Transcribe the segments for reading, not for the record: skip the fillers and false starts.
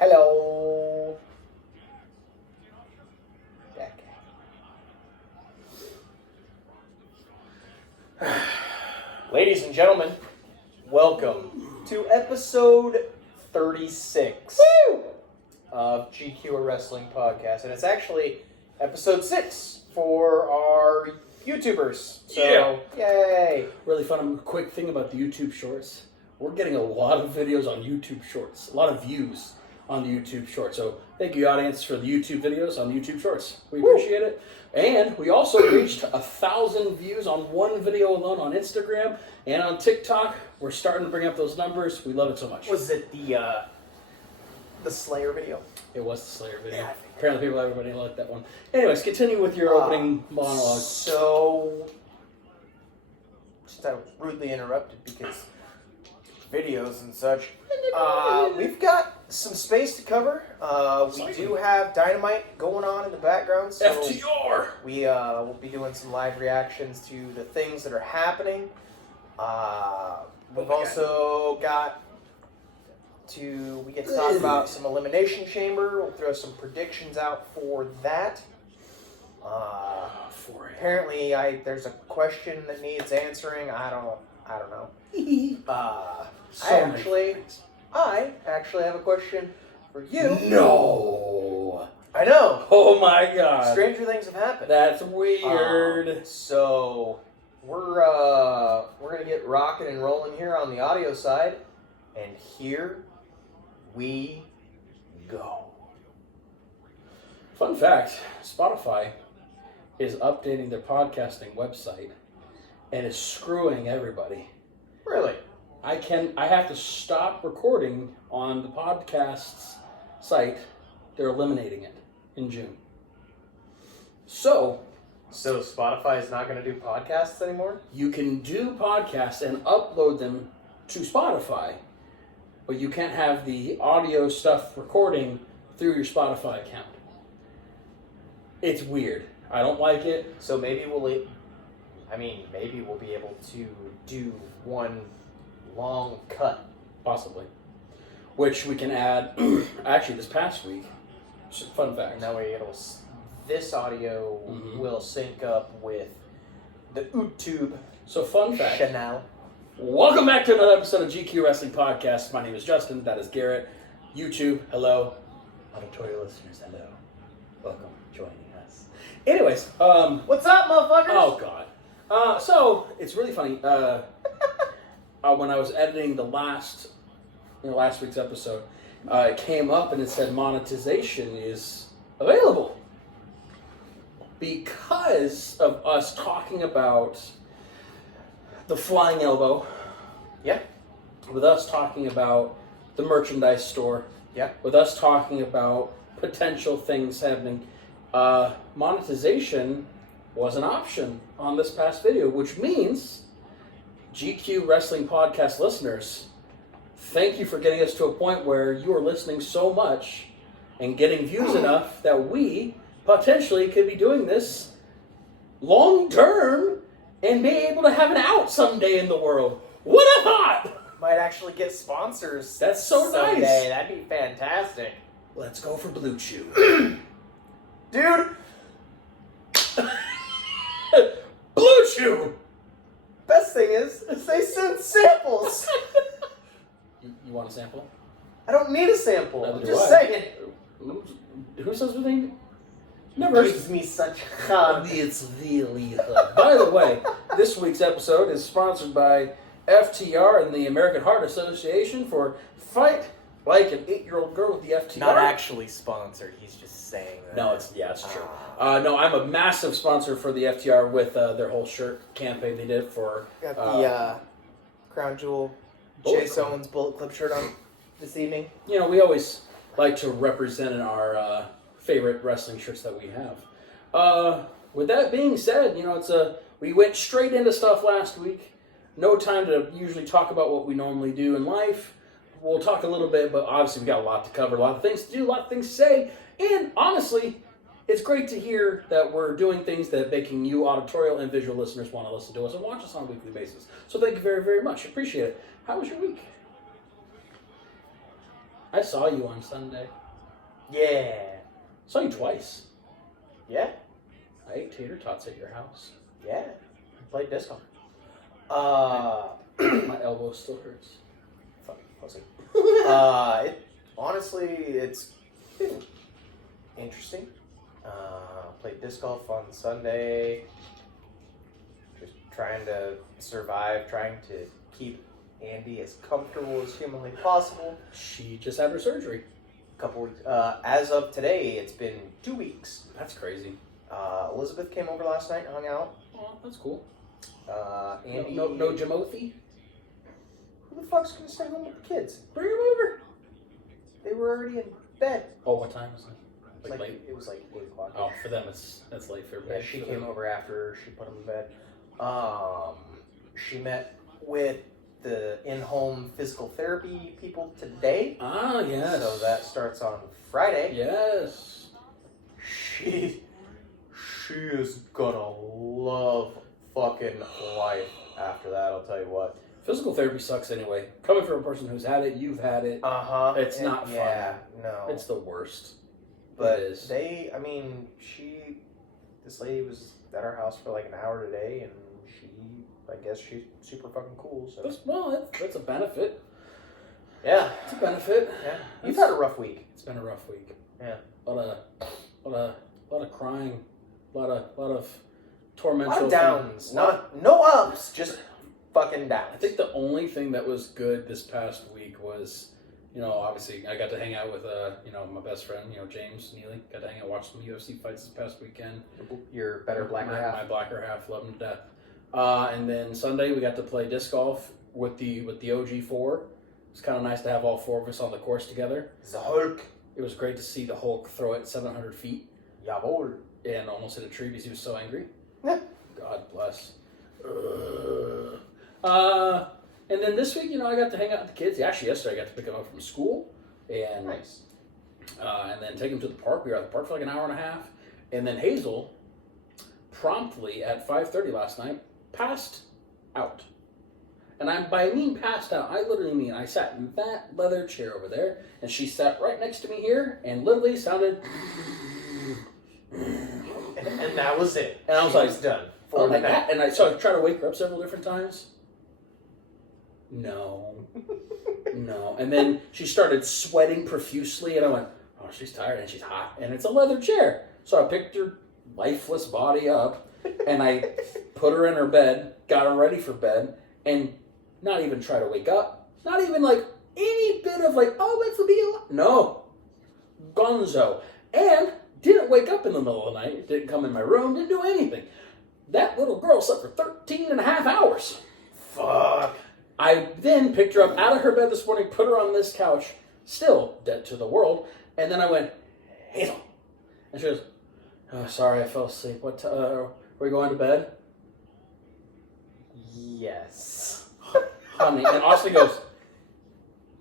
Hello. Back. Ladies and gentlemen, welcome to episode 36 of GQ a Wrestling Podcast. And it's actually episode 6 for our YouTubers. So, yay. Really fun. Quick thing about the YouTube Shorts. We're getting a lot of videos on YouTube Shorts. A lot of views on the YouTube Shorts. So thank you, audience, for the YouTube videos on the YouTube Shorts. We appreciate it. And we also reached 1,000 views on one video alone on Instagram and on TikTok. We're starting to bring up those numbers. We love it so much. Was it the Slayer video? It was the Slayer video. Yeah, Apparently everybody liked that one. Anyways, continue with your opening monologue. So, just I was rudely interrupted because videos and such. We've got some space to cover. We do have Dynamite going on in the background. So FTR! We will be doing some live reactions to the things that are happening. We've also got we get to talk about some Elimination Chamber. We'll throw some predictions out for that. Apparently, I there's a question that needs answering. I don't know. I actually have a question for you. No! I know. Oh my god. Stranger things have happened. That's weird. So we're gonna get rocking and rolling here on the audio side, and here we go. Fun fact, Spotify is updating their podcasting website and is screwing everybody. Really? I have to stop recording on the podcast's site. They're eliminating it in June. So Spotify is not going to do podcasts anymore? You can do podcasts and upload them to Spotify, but you can't have the audio stuff recording through your Spotify account. It's weird. I don't like it. So maybe we'll be able to do one long cut. Possibly. Which we can add, actually this past week, fun fact. And that way this audio will sync up with the YouTube. So fun fact. Channel. Welcome back to another episode of GQ Wrestling Podcast. My name is Justin. That is Garrett. YouTube, hello. Auditorial listeners, hello. Welcome joining us. Anyways, what's up, motherfuckers? Oh god. So it's really funny. When I was editing the last week's episode, it came up and it said monetization is available because of us talking about the flying elbow. Yeah. With us talking about the merchandise store. Yeah. With us talking about potential things happening. Monetization was an option on this past video, which means GQ Wrestling Podcast listeners, thank you for getting us to a point where you are listening so much and getting views enough that we potentially could be doing this long term and be able to have an out someday in the world. What a thought! Might actually get sponsors. That's so someday. nice. That'd be fantastic. Let's go for Blue Chew. Dude! Blue Chew! Best thing is they send samples. You want a sample? I don't need a sample. Neither I'm do just I. saying. Who says we need? Never. Gives me such hug. It's really hard. By the way, this week's episode is sponsored by FTR and the American Heart Association for Fight Like an 8-Year-Old Girl with the FTR. Not actually sponsored. He's just saying that. No, it's true. No, I'm a massive sponsor for the FTR with their whole shirt campaign they did for. Got the Crown Jewel Chase Owens Bullet Clip shirt on this evening. We always like to represent in our favorite wrestling shirts that we have. With that being said, we went straight into stuff last week. No time to usually talk about what we normally do in life. We'll talk a little bit, but obviously we got a lot to cover, a lot of things to do, a lot of things to say, and honestly, it's great to hear that we're doing things that are making you auditorial and visual listeners want to listen to us and watch us on a weekly basis. So thank you very, very much. Appreciate it. How was your week? I saw you on Sunday. Yeah. Saw you twice. Yeah. I ate tater tots at your house. Yeah. Played disco. My elbow still hurts. Fucking pussy. Honestly, it's been interesting. Played disc golf on Sunday. Just trying to survive, trying to keep Andy as comfortable as humanly possible. She just had her surgery. Couple weeks. As of today, it's been 2 weeks. That's crazy. Elizabeth came over last night and hung out. Oh, that's cool. Andy. No Jamothy? Who the fuck's gonna stay home with the kids? Bring him over. They were already in bed. Oh, what time was it? Like late? It was like 8 o'clock. Oh, for them that's late for Yeah, bed. she came over after she put him in bed. She met with the in-home physical therapy people today. Ah, yes. So that starts on Friday. Yes. She is gonna love fucking life after that, I'll tell you what. Physical therapy sucks anyway. Coming from a person who's had it, you've had it. Uh-huh. It's not fun. Yeah, no. It's the worst. But it is. This lady was at our house for like an hour today, and I guess she's super fucking cool. So That's a benefit. yeah, It's a benefit. yeah. You've had a rough week. It's been a rough week. Yeah, A lot of crying, a lot of tormental. a lot of downs, no ups, just fucking downs. I think the only thing that was good this past week was, obviously I got to hang out with my best friend, James Neely. Got to hang out, watch some UFC fights this past weekend. Your better blacker half. My blacker half, love him to death. And then Sunday we got to play disc golf with the OG4. It's kind of nice to have all four of us on the course together. The Hulk. It was great to see the Hulk throw it 700 feet. Jawohl. And almost hit a tree because he was so angry. Yeah. God bless. And then this week, I got to hang out with the kids. Actually, yesterday I got to pick them up from school. And Nice. And then take them to the park. We were at the park for like an hour and a half. And then Hazel, promptly at 5:30 last night, passed out. And by passed out, I literally mean I sat in that leather chair over there, and she sat right next to me here, and literally sounded... And that was it. And I was like, done. For the night. And I tried to wake her up several different times. No. No. And then she started sweating profusely, and I went, oh, she's tired and she's hot, and it's a leather chair. So I picked her lifeless body up, and I put her in her bed, got her ready for bed, and not even try to wake up. Not even like any bit of like, oh, let's be alive. No. Gonzo. And didn't wake up in the middle of the night, didn't come in my room, didn't do anything. That little girl slept for 13 and a half hours. Fuck. I then picked her up out of her bed this morning, put her on this couch, still dead to the world, and then I went, Hazel. And she goes, oh, sorry, I fell asleep. What, were you going to bed? Yes. Honey. And Austin goes,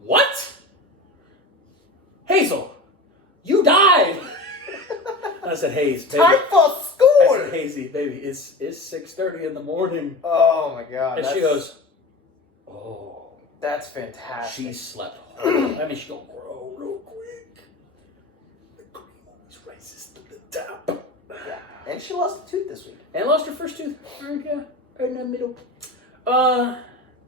what? Hazel, you died. And I said, Haze, baby. Time for school. I said, Hazy, baby, it's 6:30 in the morning. Oh my god. And she goes, oh. That's fantastic. She slept hard. I mean, she gonna grow real quick. The cream always rises to the top. Yeah. And she lost a tooth this week. And lost her first tooth. Yeah, right in the middle.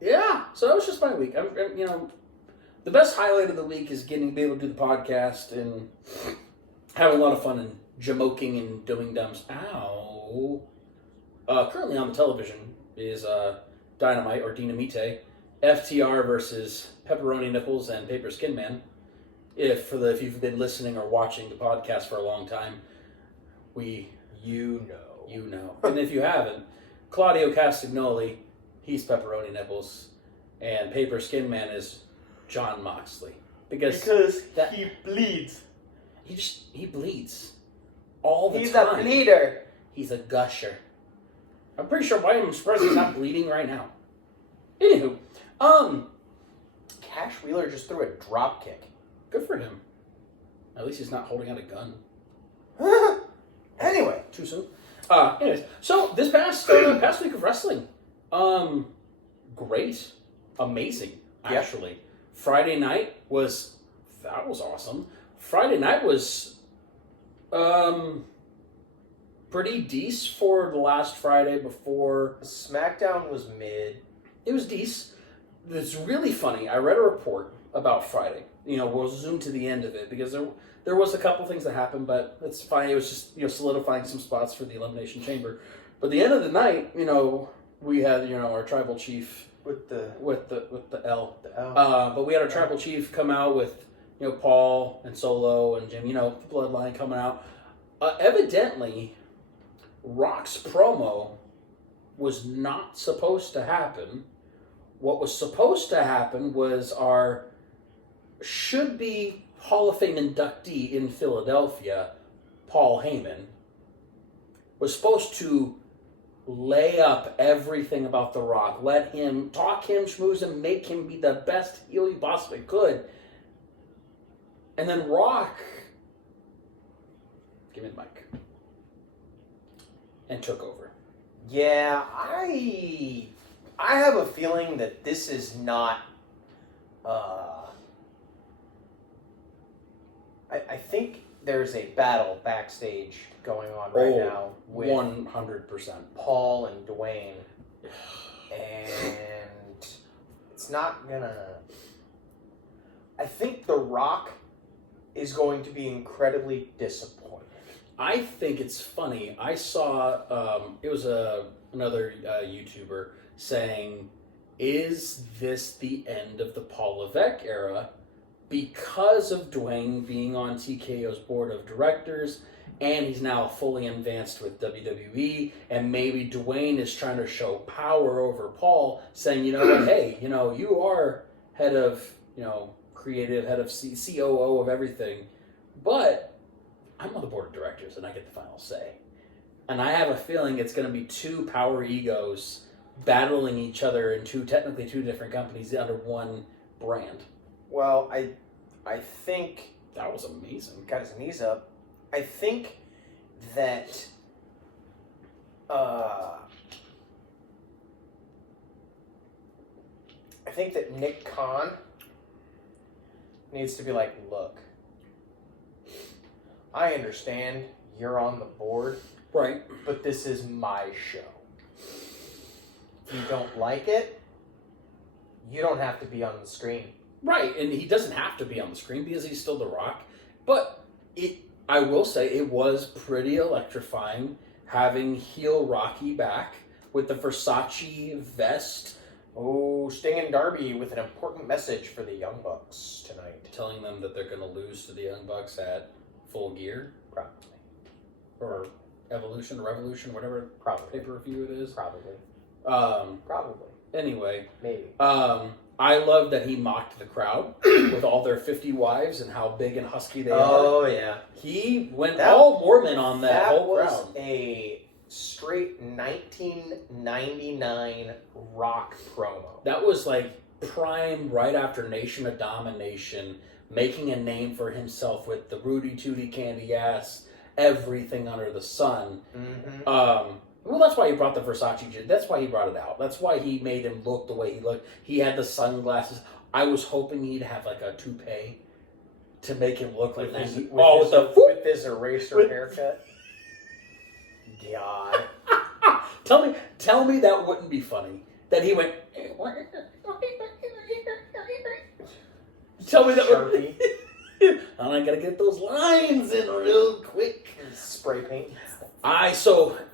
Yeah. So that was just my week. The best highlight of the week is be able to do the podcast and having a lot of fun and jamoking and doing dumbs. Ow. Currently on the television is Dynamite or Dinamite, FTR versus Pepperoni Nipples and Paper Skin Man. If you've been listening or watching the podcast for a long time, you know. And if you haven't, Claudio Castagnoli, he's Pepperoni Nipples, and Paper Skin Man is John Moxley. Because he bleeds. He bleeds all the time. He's a bleeder. He's a gusher. I'm pretty sure I'm surprised he's not bleeding right now. Anywho, Cash Wheeler just threw a drop kick. good for him. At least he's not holding out a gun. Anyway. Too soon. Anyways, so this past week of wrestling, great, amazing, actually. Friday night was that was awesome. Friday night was pretty decent for the last Friday before. SmackDown was mid. It was decent. It's really funny. I read a report about Friday. We'll zoom to the end of it because there was a couple things that happened, but it's fine. It was just solidifying some spots for the Elimination Chamber. But the end of the night, we had our tribal chief With the L. The L. But we had our tribal chief come out with Paul and Solo and Jim. The bloodline coming out. Evidently, Rock's promo was not supposed to happen. What was supposed to happen was our should-be Hall of Fame inductee in Philadelphia, Paul Heyman, was supposed to lay up everything about The Rock, let him talk him, schmooze him, make him be the best heel he possibly could. And then Rock, give me the mic, and took over. Yeah, I have a feeling that this is not. I think there's a battle backstage going on right now with 100%. Paul and Dwayne, and it's not gonna. I think The Rock is going to be incredibly disappointed. I think it's funny. I saw it was another YouTuber saying, "Is this the end of the Paul Levesque era because of Dwayne being on TKO's board of directors, and he's now fully advanced with WWE, and maybe Dwayne is trying to show power over Paul, saying, hey, you are head of creative, head of COO of everything, but I'm on the board of directors and I get the final say." And I have a feeling it's going to be two power egos battling each other in technically two different companies under one brand. Well, I think that was amazing. Got his knees up. I think that Nick Khan needs to be like, look, I understand you're on the board, right? But this is my show. If you don't like it, you don't have to be on the screen. Right, and he doesn't have to be on the screen because he's still The Rock. But I will say it was pretty electrifying having heel Rocky back with the Versace vest. Oh, Sting and Darby with an important message for the Young Bucks tonight. Telling them that they're going to lose to the Young Bucks at Full Gear. Probably. Or Evolution, Revolution, whatever Probably. pay-per-view it is. Probably. Probably. Anyway. Maybe. I love that he mocked the crowd with all their 50 wives and how big and husky they are. Oh, yeah. He went all Mormon on that whole crowd. That was a straight 1999 Rock promo. That was like prime right after Nation of Domination, making a name for himself with the Rudy Tooty Candy Ass, everything under the sun. Mm-hmm. Well, that's why he brought the Versace. That's why he brought it out. That's why he made him look the way he looked. He had the sunglasses. I was hoping he'd have like a toupee to make him look like with his eraser haircut. God. Tell me that wouldn't be funny. That he went. Tell me that. Sharpie. And I gotta get those lines in real quick. Spray paint. I'm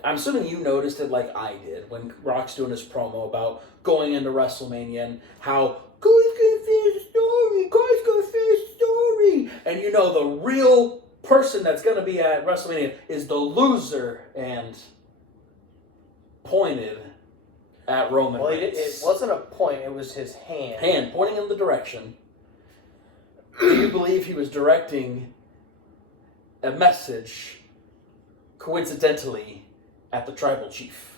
assuming you noticed it like I did when Rock's doing his promo about going into WrestleMania and how Guy's gonna finish the story. And the real person that's gonna be at WrestleMania is the loser, and pointed at Roman Reigns. It wasn't a point, it was his hand. Hand pointing in the direction. Do you believe he was directing a message coincidentally at the tribal chief?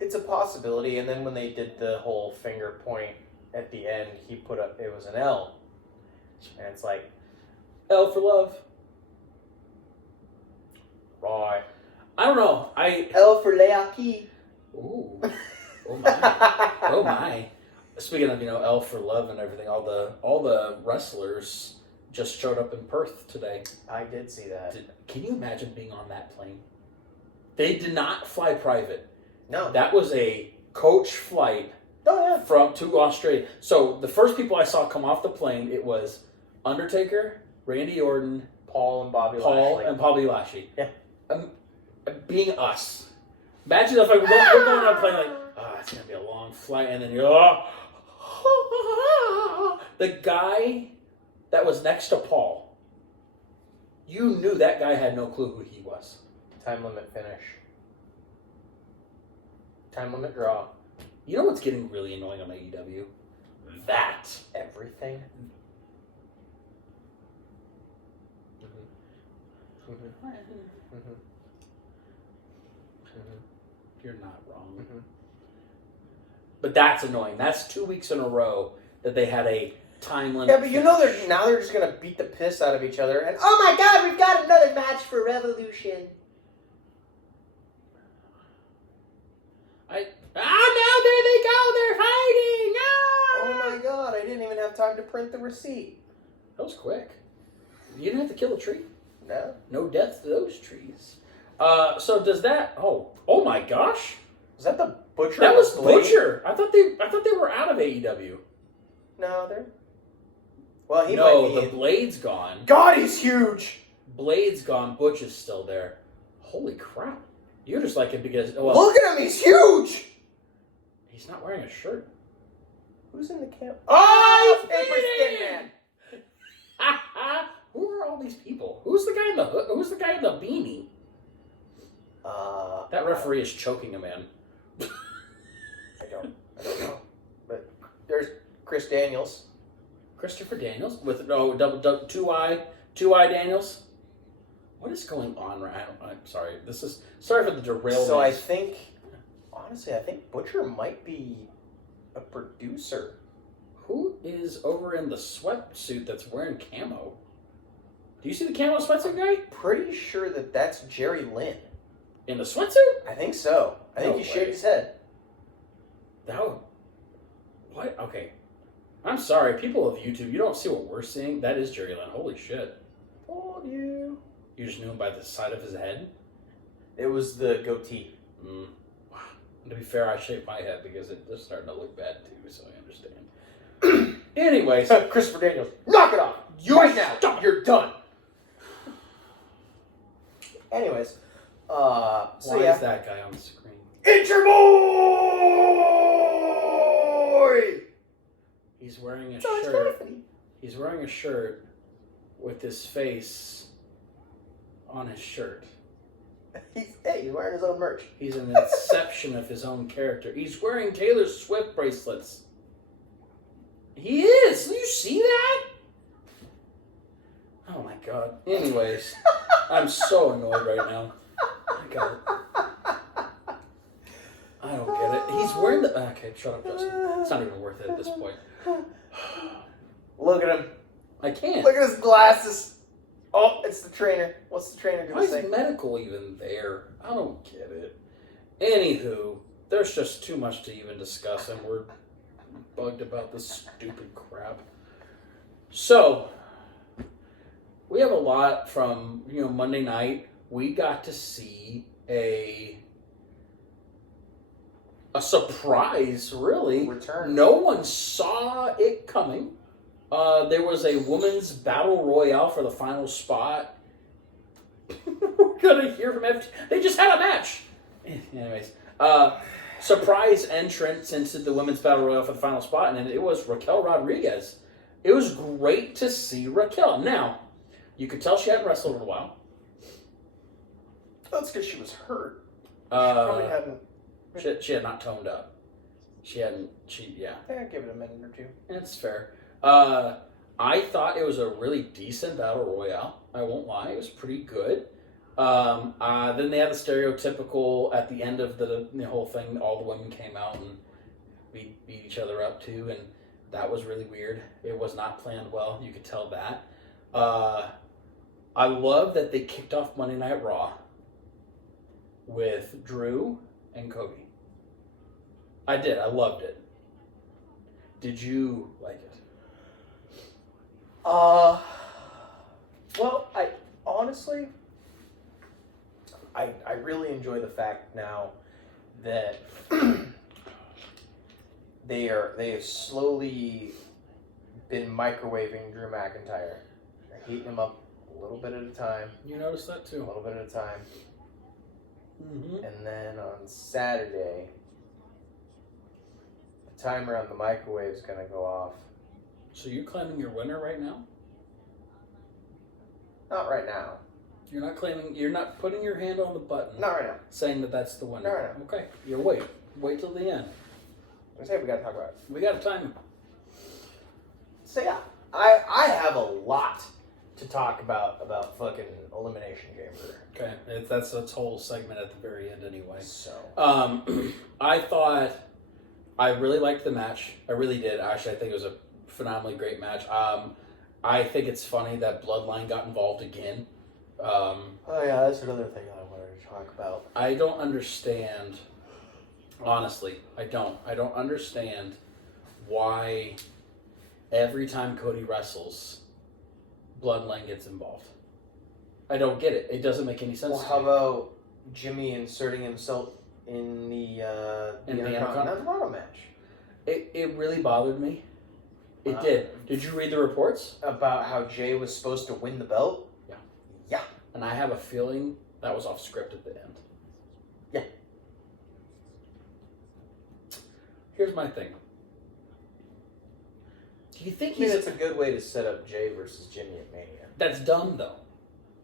It's a possibility, and then when they did the whole finger point at the end, he put up, it was an L. And it's like, L for love. Right. I don't know. L for Leaki. Ooh. Oh my. Oh my. Speaking of, L for love and everything, all the wrestlers just showed up in Perth today. I did see that. Can you imagine being on that plane? They did not fly private. No. That was a coach flight to Australia. So the first people I saw come off the plane, it was Undertaker, Randy Orton, Paul and Bobby Lashley. Yeah. Being us. Imagine if we're going on a plane like, it's going to be a long flight, and then you're, the guy that was next to Paul, you knew that guy had no clue who he was. Time limit finish. Time limit draw. You know what's getting really annoying on AEW? That. Everything. You're not wrong. But that's annoying. That's 2 weeks in a row that they had a time limit. Yeah, but you know they're just gonna beat the piss out of each other, and oh my God, we've got another match for Revolution. Now there they go! They're fighting! Oh my God! I didn't even have time to print the receipt. That was quick. You didn't have to kill a tree. No. No death to those trees. So does that? Oh my gosh! Was that the Butcher? That was Butcher. I thought they were out of AEW. No, they're. Well, he no, might be. The Blade's gone. God, he's huge. Blade's gone. Butch is still there. Holy crap! You're just like him because look at him. He's huge. He's not wearing a shirt. Who's in the camp? Oh, Paper Skin Man. Who are all these people? Who's the guy in the hood? Who's the guy in the beanie? That referee is choking a man. I don't know. But there's Chris Daniels. Christopher Daniels with two eye Daniels. What is going on right now? I'm sorry. Sorry for the derailment. So I think Butcher might be a producer. Who is over in the sweatsuit that's wearing camo? Do you see the camo sweatsuit guy? Pretty sure that's Jerry Lynn. In the sweatsuit? I think so. I think he shaved his head. What? Okay. I'm sorry, people of YouTube, you don't see what we're seeing. That is Jerry Lynn. Holy shit. Told you. You just knew him by the side of his head? It was the goatee. Wow. To be fair, I shaved my head because it was starting to look bad too, so I understand. Anyways. Christopher Daniels, knock it off. Right now. Stop. You're done. Anyways. Why is that guy on the screen? It's your boy! He's wearing a shirt. He's wearing a shirt with his face on his shirt. He's wearing his own merch. He's an inception of his own character. He's wearing Taylor Swift bracelets. He is. Do you see that? Oh my God. Anyways, I'm so annoyed right now. I don't get it. He's wearing the... Okay, shut up, Justin. It's not even worth it at this point. Look at him. I can't. Look at his glasses. Oh, it's the trainer. What's the trainer going Why to say? is medical even there? I don't get it. Anywho, there's just too much to even discuss, and we're bugged about this stupid crap. So, we have a lot from, Monday night. We got to see a surprise, really. Return. No one saw it coming. There was a women's battle royale for the final spot. We're gonna hear from FT. They just had a match. Anyways, surprise entrance into the women's battle royale for the final spot, and it was Raquel Rodriguez. It was great to see Raquel. Now, you could tell she hadn't wrestled in a while. That's because she was hurt. She probably hadn't. She had not toned up. Yeah. I'd give it a minute or two. That's fair. I thought it was a really decent battle royale. I won't lie. It was pretty good. Then they had the stereotypical at the end of the whole thing. All the women came out and beat each other up too, and that was really weird. It was not planned well. You could tell that. I love that they kicked off Monday Night Raw with Drew and Cody. I did. I loved it. Did you like it? Well, I honestly, I really enjoy the fact now that they have slowly been microwaving Drew McIntyre. They're heating him up a little bit at a time. You noticed that A too. little bit at a time. Mm-hmm. And then on Saturday, the timer on the microwave is going to go off. So you're claiming your winner right now? Not right now. You're not claiming. You're not putting your hand on the button. Not right now. Saying that that's the winner. Not right now. Okay. You wait. Wait till the end. I say we got to talk about it. We got a time. So yeah, I have a lot to talk about fucking Elimination Chamber. Okay. That's a whole segment at the very end anyway. So I thought I really liked the match. I really did. Actually, I think it was a phenomenally great match. I think it's funny that Bloodline got involved again. oh yeah, that's another thing I wanted to talk about. I don't understand. Honestly, I don't. I don't understand why every time Cody wrestles, Bloodline gets involved. I don't get it. It doesn't make any sense. Well, how about Jimmy inserting himself in the Intercontinental match? It really bothered me. It did. Did you read the reports? About how Jay was supposed to win the belt? Yeah. Yeah. And I have a feeling that was off script at the end. Yeah. Here's my thing. Do you think I mean, he's... it's a good way to set up Jay versus Jimmy at Mania. That's dumb, though.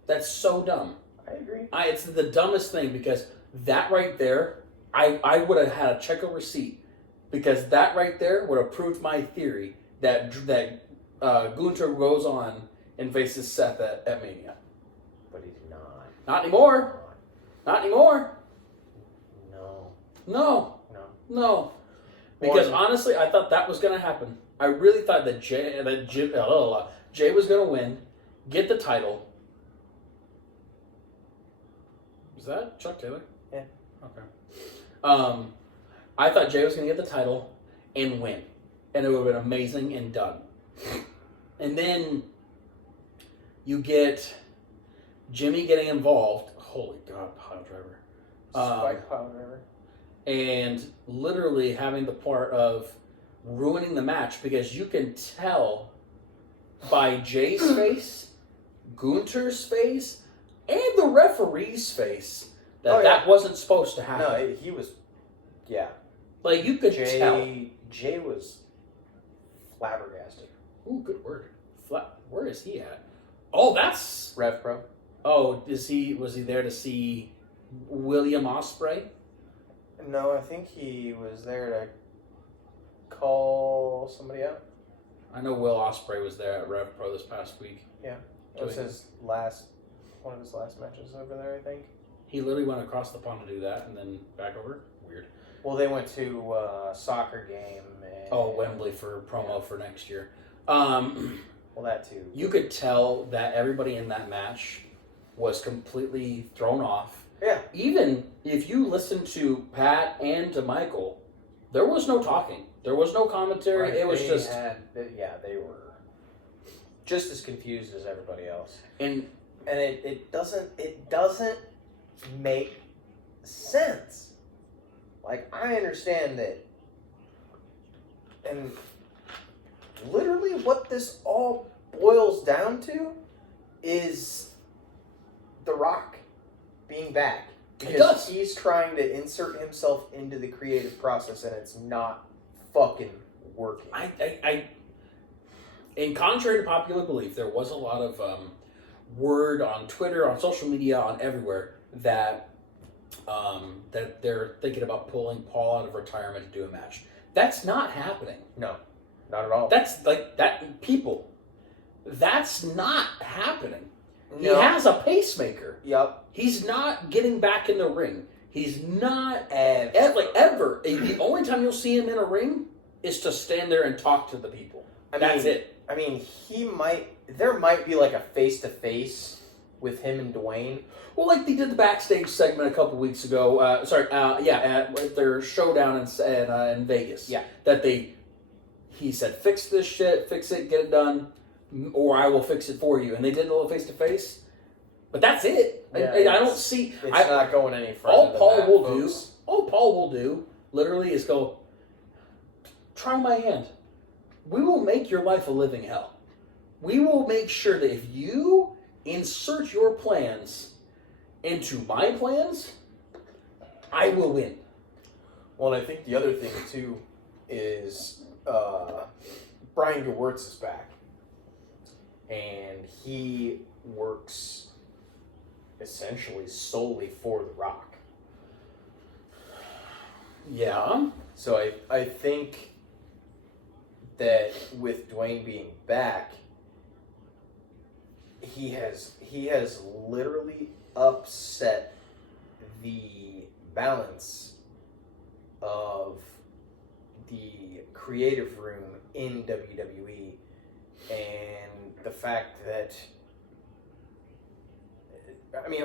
That's so dumb. I agree. It's the dumbest thing because that right there, I would have had a check of receipt because that right there would have proved my theory that Gunther goes on and faces Seth at Mania. But he did not. Not anymore. Not anymore. No. No. No. No. Because honestly, I thought that was going to happen. I really thought that Jay was going to win, get the title. Is that Chuck Taylor? Yeah. Okay. I thought Jay was going to get the title and win. And it would have been amazing and done. And then you get Jimmy getting involved. Holy God, pile driver. Spike pile driver. And literally having the part of ruining the match because you can tell by Jay's face, Gunther's face, and the referee's face that that wasn't supposed to happen. No, he was, yeah. Like, you could tell. Jay was flabbergasted. Ooh, good word. Where is he at? Oh, that's... Rev Pro. Oh, was he there to see William Ospreay? No, I think he was there to call somebody out. I know Will Ospreay was there at Rev Pro this past week. Yeah. It was one of his last matches over there, I think. He literally went across the pond to do that and then back over? Weird. Well, they went to a soccer game. And, Wembley for promo for next year. Well, that too. You could tell that everybody in that match was completely thrown off. Yeah. Even if you listen to Pat and to Michael, there was no talking. There was no commentary. Right, It was just... they were just as confused as everybody else. And it doesn't make sense. Like, I understand that, and literally what this all boils down to is The Rock being back. Because he's trying to insert himself into the creative process, and it's not fucking working. And contrary to popular belief, there was a lot of word on Twitter, on social media, on everywhere that that they're thinking about pulling Paul out of retirement to do a match. That's not happening. No, not at all. That's like that. People, that's not happening. No. He has a pacemaker. Yep. He's not getting back in the ring. He's not ever. The only time you'll see him in a ring is to stand there and talk to the people. That's it. I mean, there might be like a face-to-face with him and Dwayne. Well, like they did the backstage segment a couple weeks ago. At their showdown in Vegas. Yeah. He said, fix this shit, fix it, get it done. or I will fix it for you. And they did a little face to face, but that's it. Yeah, I don't see. It's not going any further. All than Paul that, will folks. do. All Paul will do, literally, is go. Try my hand. We will make your life a living hell. We will make sure that if you insert your plans into my plans, I will win. Well, and I think the other thing too is Brian Gewirtz is back, and he works essentially solely for The Rock. Yeah. So I think that with Dwayne being back, he has literally upset the balance of the creative room in WWE, and the fact that, I mean,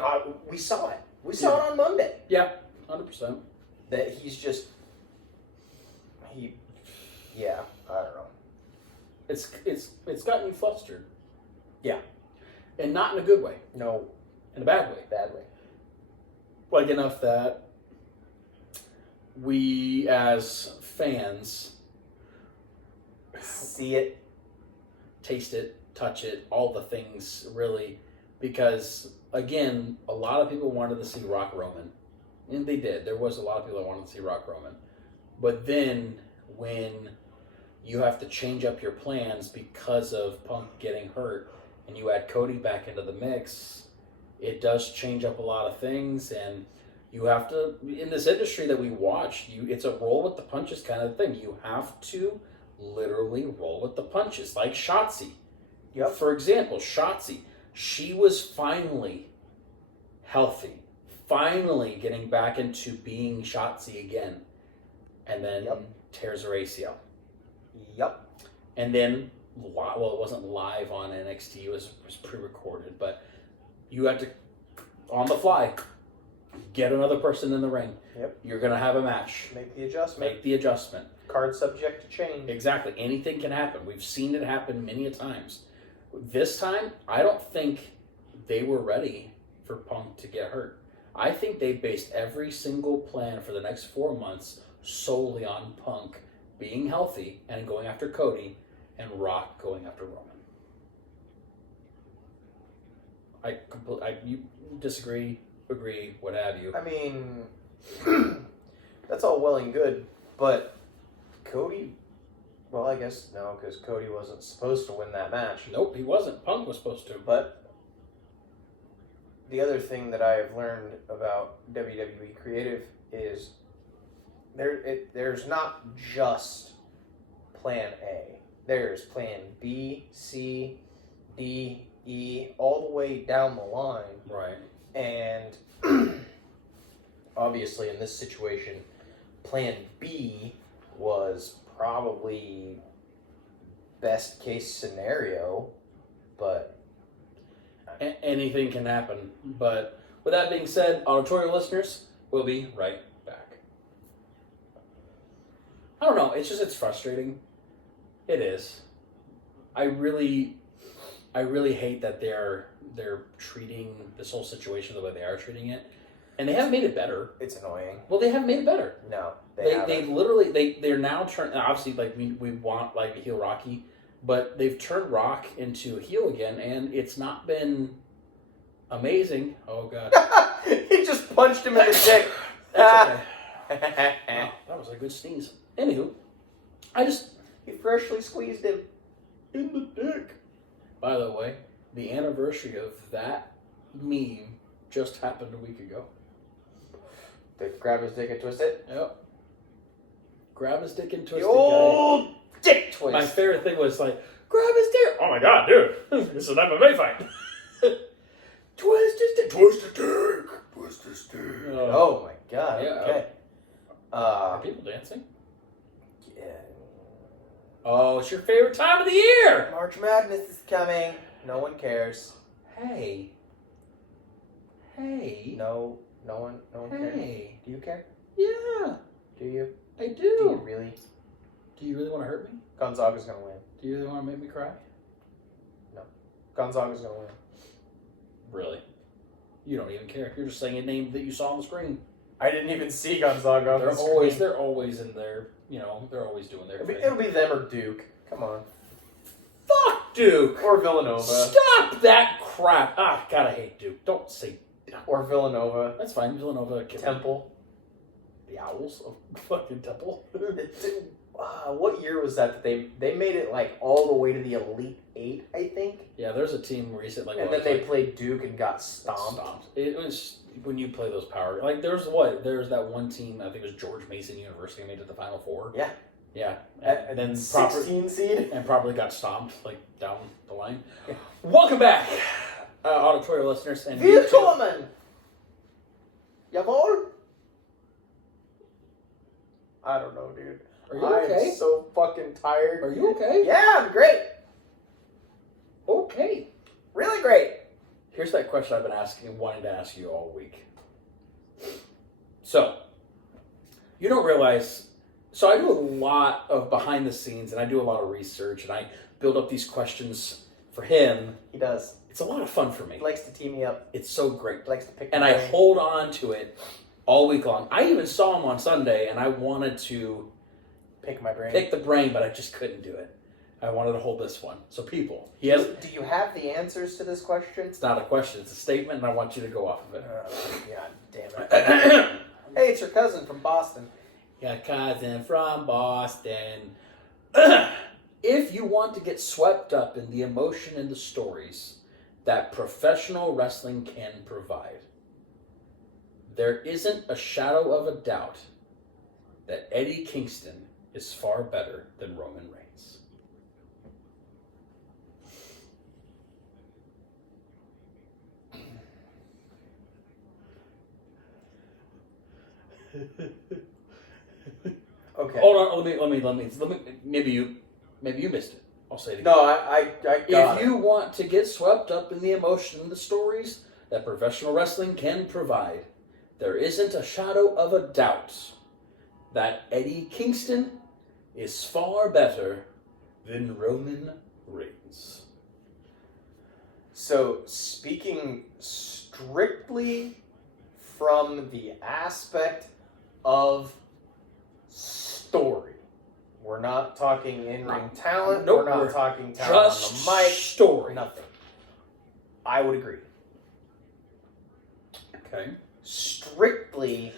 we saw it. We saw it on Monday. Yeah, 100%. That he's just yeah, I don't know. It's gotten you flustered. Yeah. And not in a good way. No, In a bad way. bad way. Like enough that we as fans See it. taste it, touch it, all the things really, because again, a lot of people wanted to see Rock Roman, and they did. There was a lot of people that wanted to see Rock Roman, but then when you have to change up your plans because of Punk getting hurt, and you add Cody back into the mix, it does change up a lot of things, and you have to, in this industry that we watch, it's a roll with the punches kind of thing. You have to literally roll with the punches, like Shotzi. Yep. For example, Shotzi, she was finally healthy, finally getting back into being Shotzi again, and then tears her ACL. Yep. And then, well, it wasn't live on NXT, it was pre-recorded, but you had to, on the fly, get another person in the ring. Yep. You're going to have a match. Make the adjustment. Make the adjustment. Card subject to change. Exactly. Anything can happen. We've seen it happen many a times. This time, I don't think they were ready for Punk to get hurt. I think they based every single plan for the next 4 months solely on Punk being healthy and going after Cody, and Rock going after Roman. You disagree, agree, what have you. I mean, that's all well and good, but Cody, well, I guess no, because Cody wasn't supposed to win that match. Nope, he wasn't. Punk was supposed to. But the other thing that I have learned about WWE Creative is there's not just Plan A. There's Plan B, C, D, E, all the way down the line. Right. And obviously in this situation, Plan B was probably best case scenario, but anything can happen. But with that being said, auditorial listeners, we'll be right back. I don't know. It's frustrating. It is. I really hate that they're treating this whole situation the way they are treating it, and they haven't made it better. it's annoying. Well, they haven't made it better. No, They literally they're now turned, obviously, like we want like heel Rocky, but they've turned Rock into a heel again, and it's not been amazing. Oh god. He just punched him in the dick. That's okay. Wow, that was a good sneeze. Anywho, He freshly squeezed him. in the dick. By the way, the anniversary of that meme just happened a week ago. They grab his dick and twist it. Yep. Grab his dick and The twist old dick it. twist. My favorite thing was like, grab his dick. Oh my god, dude. This is an MMA fight. Twist his dick. Twist the dick. Twist his dick. Oh my god. Yeah. Okay. Are people dancing? Yeah. Oh, it's your favorite time of the year. March Madness is coming. No one cares. Hey. No one cares. Hey. Do you care? Yeah, Do you? I Do you do. really? Do you really want to hurt me? Gonzaga's gonna win. Do you really want to make me cry? Gonzaga's gonna win. Really? You don't even care. You're just saying a name that you saw on the screen. I didn't even see Gonzaga on the screen. They're always in there. You know, they're always doing their thing. It'll be them or Duke. Come on. Fuck Duke! Or Villanova. Stop that crap! Ah, God, I hate Duke. Don't say... Or Villanova. That's fine. Villanova. Temple. The Owls of fucking Temple. What year was that they made it like all the way to the Elite Eight, I think? Yeah, there's a team recently. And then they played Duke and got stomped. It was when you play those power... Like, there's that one team, I think it was George Mason University, made it to the Final Four. Yeah. Yeah. And then 16 seed? And probably got stomped, like, down the line. Yeah. Welcome back, auditorial listeners. And Willkommen! Jawohl? I don't know, dude. Are you okay? I'm so fucking tired. Are you okay? Yeah, I'm great. Okay. Really great. Here's that question I've been wanting to ask you all week. So, you don't realize... So I do a lot of behind the scenes, and I do a lot of research, and I build up these questions for him. He does. It's a lot of fun for me. He likes to tee me up. It's so great. He likes to pick and I hold on to it all week long. I even saw him on Sunday, and I wanted to pick the brain, but I just couldn't do it. I wanted to hold this one. So people, do you have the answers to this question? It's not a question. It's a statement, and I want you to go off of it. God damn it. Hey, it's your cousin from Boston. Your cousin from Boston. If you want to get swept up in the emotion and the stories that professional wrestling can provide, there isn't a shadow of a doubt that Eddie Kingston is far better than Roman Reigns. Okay. Hold on. Let me. Maybe you missed it. I'll say it again. No, I got it. If you want to get swept up in the emotion and the stories that professional wrestling can provide, there isn't a shadow of a doubt that Eddie Kingston is far better than Roman Reigns. So, speaking strictly from the aspect of story. We're not talking in-ring talent. Nope, we're not talking talent just on the mic. Story. Nothing. I would agree. Okay. Strictly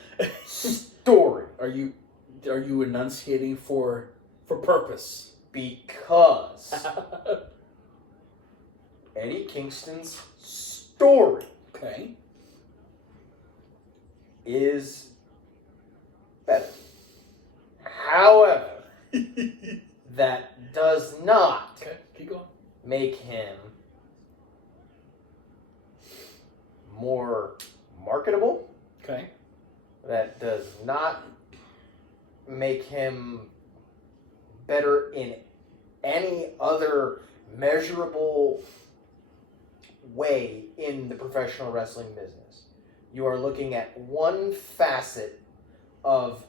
story. Are you enunciating for purpose? Because Eddie Kingston's story is better. However, that does not keep going. Make him more marketable. Okay. That does not make him better in any other measurable way in the professional wrestling business. You are looking at one facet of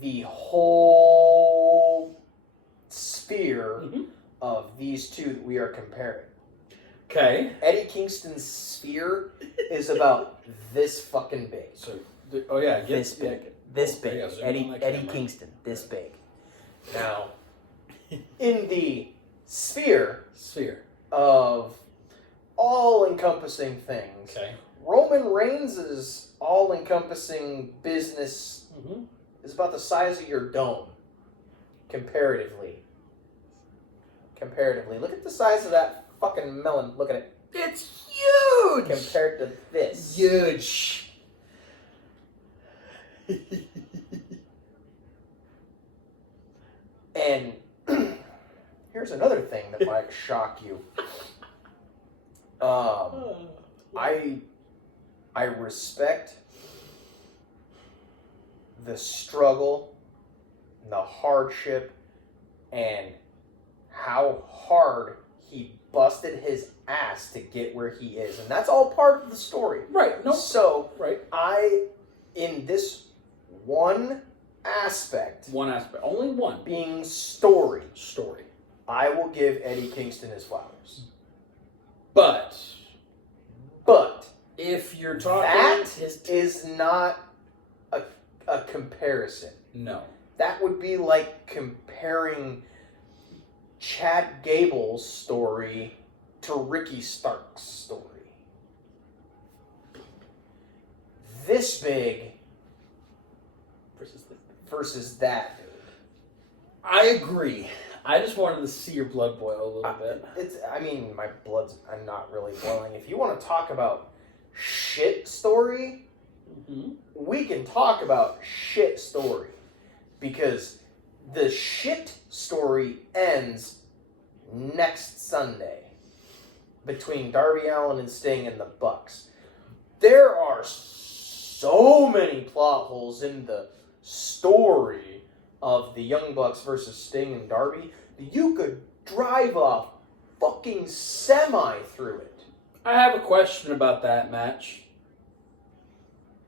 the whole sphere of these two that we are comparing. Okay. Eddie Kingston's sphere is about this fucking big. So, this big. This big. Yeah, so Eddie Kingston, this big. Now, in the sphere of all-encompassing things, Roman Reigns' all-encompassing business is about the size of your dome, comparatively. Look at the size of that fucking melon. Look at it. It's huge! Compared to this. Huge. And here's another thing that might shock you. I respect the struggle, the hardship, and how hard he busted his ass to get where he is. And that's all part of the story. Right. No. So, right. In this one aspect, only one, being story, story, I will give Eddie Kingston his flowers. But But if you're talking... that is not a comparison. No. That would be like comparing Chad Gable's story to Ricky Stark's story. This big versus that big. I agree. I just wanted to see your blood boil a little bit. My blood's not really boiling. If you want to talk about shit story, we can talk about shit story. Because the shit story ends next Sunday between Darby Allin and Sting and the Bucks. There are so many plot holes in the story of the Young Bucks versus Sting and Darby that you could drive a fucking semi through it. I have a question about that match.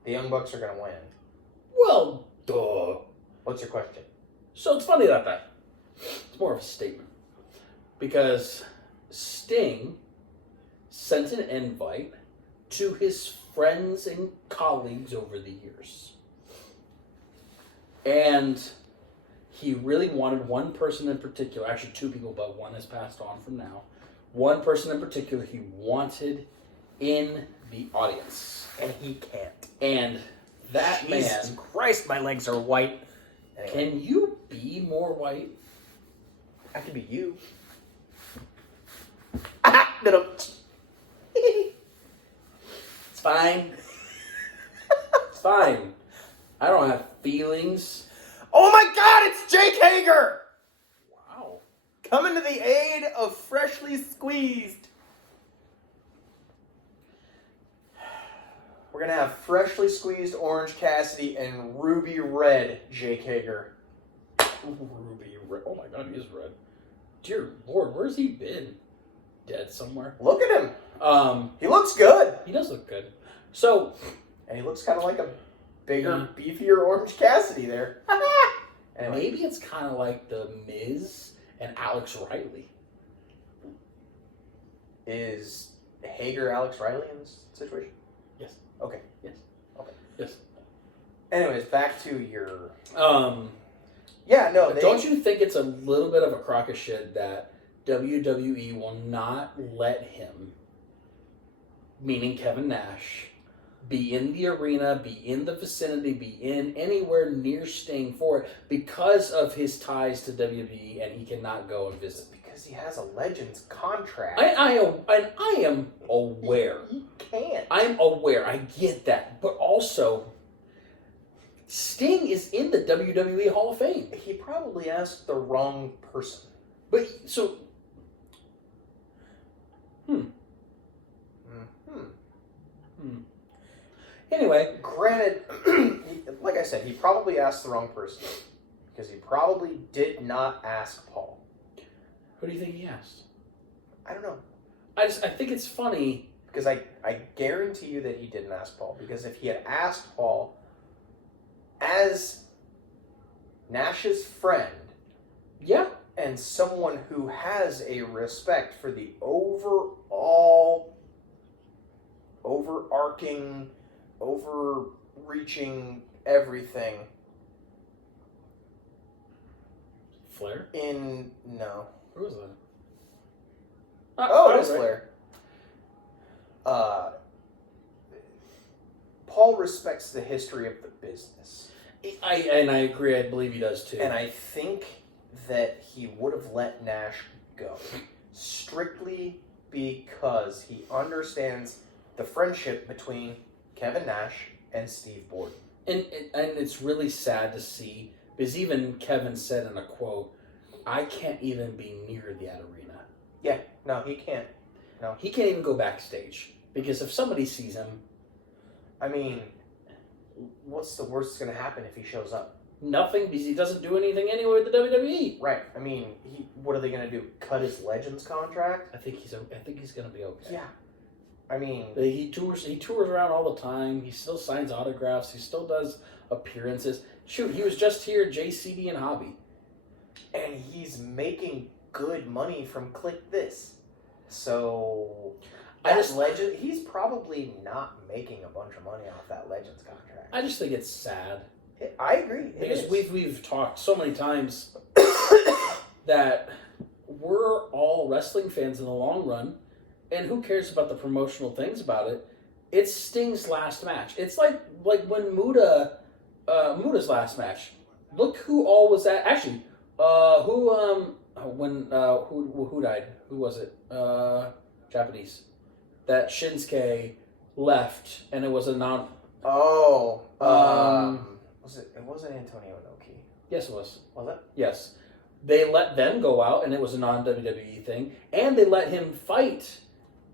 The Young Bucks are going to win. Well, duh. What's your question? So it's funny about that. It's more of a statement. Because Sting sent an invite to his friends and colleagues over the years. And he really wanted one person in particular, actually two people, but one has passed on from now. One person in particular he wanted in the audience. And he can't. And that Jesus man... Christ, my legs are white. Anyway. Can you be more white? I can be you. It's fine. It's fine. I don't have feelings. Oh my God, it's Jake Hager! Wow. Coming to the aid of Freshly Squeezed. We're going to have Freshly Squeezed Orange Cassidy and Ruby Red Jake Hager. Ruby Red. Oh my God, he is red. Dear Lord, where's he been? Dead somewhere? Look at him. He He looks good. He does look good. So... And he looks kind of like a bigger, beefier Orange Cassidy there. Anyway. Maybe it's kind of like The Miz and Alex Riley. Is Hager Alex Riley in this situation? Yes. Okay. Yes. Okay. Yes. Anyways, back to your... Yeah, no, don't you think it's a little bit of a crock of shit that WWE will not let him, meaning Kevin Nash, be in the arena, be in the vicinity, be in anywhere near Sting for it because of his ties to WWE, and he cannot go and visit? Because he has a Legends contract. I am aware. He can't. I'm aware. I get that. But also, Sting is in the WWE Hall of Fame. He probably asked the wrong person. But, so... Anyway. Granted, like I said, he probably asked the wrong person. Because he probably did not ask Paul. Who do you think he asked? I don't know. I think it's funny. Because I guarantee you that he didn't ask Paul. Because if he had asked Paul as Nash's friend... Yeah. And someone who has a respect for the overarching, overreaching everything. Flair? No. Who was that? It is Flair. Paul respects the history of the business. I agree. I believe he does too. And I think that he would have let Nash go strictly because he understands the friendship between Kevin Nash and Steve Borden. And it's really sad to see, because even Kevin said in a quote, I can't even be near that arena. Yeah, no, he can't. No. He can't even go backstage, because if somebody sees him... I mean, what's the worst that's going to happen if he shows up? Nothing, because he doesn't do anything anyway with the WWE. Right. I mean, what are they going to do? Cut his Legends contract? I think he's going to be okay. Yeah. I mean, he tours around all the time. He still signs autographs. He still does appearances. Shoot, he was just here at JCD and Hobby. And he's making good money from Click This. So Legend, he's probably not making a bunch of money off that Legends contract. I just think it's sad. I agree. Because we've talked so many times that we're all wrestling fans in the long run, and who cares about the promotional things about it? It's Sting's last match. It's like when Muda's last match. Look who all was at. Actually, who died? Who was it? Japanese. That Shinsuke left, and it was a non. Oh. Was it? It wasn't Antonio Inoki. Yes, it was. Was it? Yes. They let them go out, and it was a non-WWE thing, and they let him fight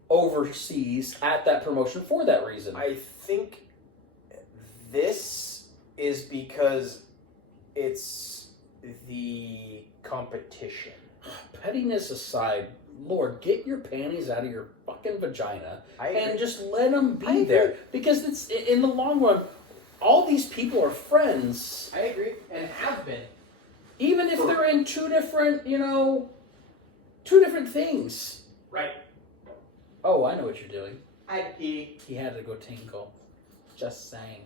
overseas at that promotion for that reason. I think this is because it's the competition. Pettiness aside, Lord, get your panties out of your fucking vagina and agree. just let them be there. Because it's in the long run, all these people are friends. I agree, and have been. Even if they're in two different things. Right. Oh, I know what you're doing. He had to go tinkle. Just saying.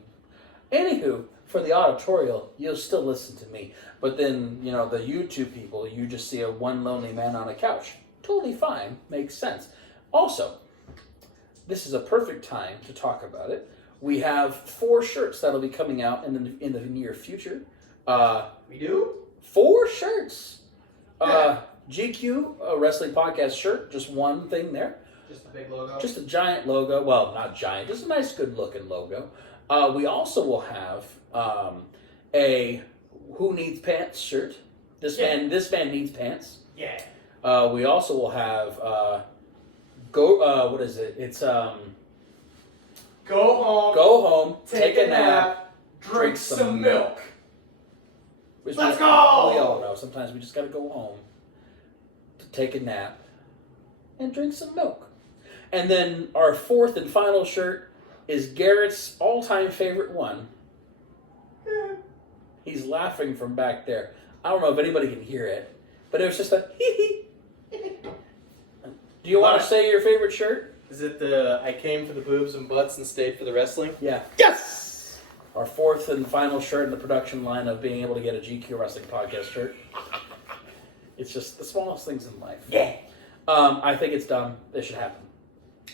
Anywho, for the auditorial, you'll still listen to me. But then, the YouTube people, you just see a one lonely man on a couch. Totally fine. Makes sense. Also, this is a perfect time to talk about it. We have 4 shirts that'll be coming out in the near future. We do? 4 shirts. GQ, a wrestling podcast shirt. Just one thing there. Just a big logo? Just a giant logo. Well, not giant. Just a nice, good-looking logo. We also will have a Who Needs Pants shirt. This man needs pants. Yeah. We also will have what is it? It's Go home, take a nap, drink some milk. Which Let's we go! all know. Sometimes we just got to go home to take a nap and drink some milk. And then our 4th and final shirt is Garrett's all-time favorite one. He's laughing from back there. I don't know if anybody can hear it, but it was just a hee hee. Do you want to say your favorite shirt? Is it the I came for the boobs and butts and stayed for the wrestling? Yeah. Yes! Our 4th and final shirt in the production line of being able to get a GQ Wrestling Podcast shirt. It's just the smallest things in life. Yeah. I think it's dumb. It should happen.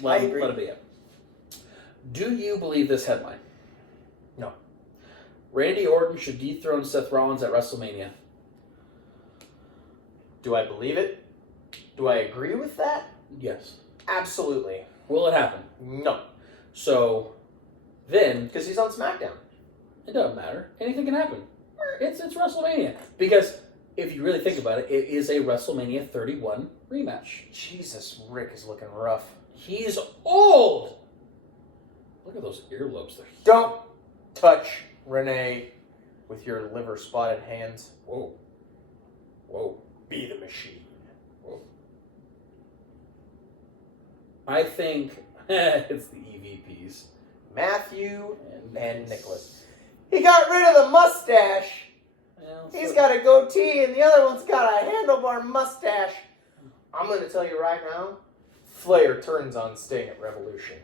I agree. Let it be it. Do you believe this headline? No. Randy Orton should dethrone Seth Rollins at WrestleMania. Do I believe it? Do I agree with that? Yes. Absolutely. Will it happen? No. So, then... Because he's on SmackDown. It doesn't matter. Anything can happen. It's WrestleMania. Because, if you really think about it, it is a WrestleMania 31 rematch. Jesus, Rick is looking rough. He's old! Look at those earlobes. They're huge. Don't touch Renee with your liver-spotted hands. Whoa. Whoa. Be the machine. Whoa. I think it's the EVPs. Matthew and Nicholas. He got rid of the mustache. Well, He's got a goatee and the other one's got a handlebar mustache. I'm going to tell you right now, Flair turns on Sting at Revolution.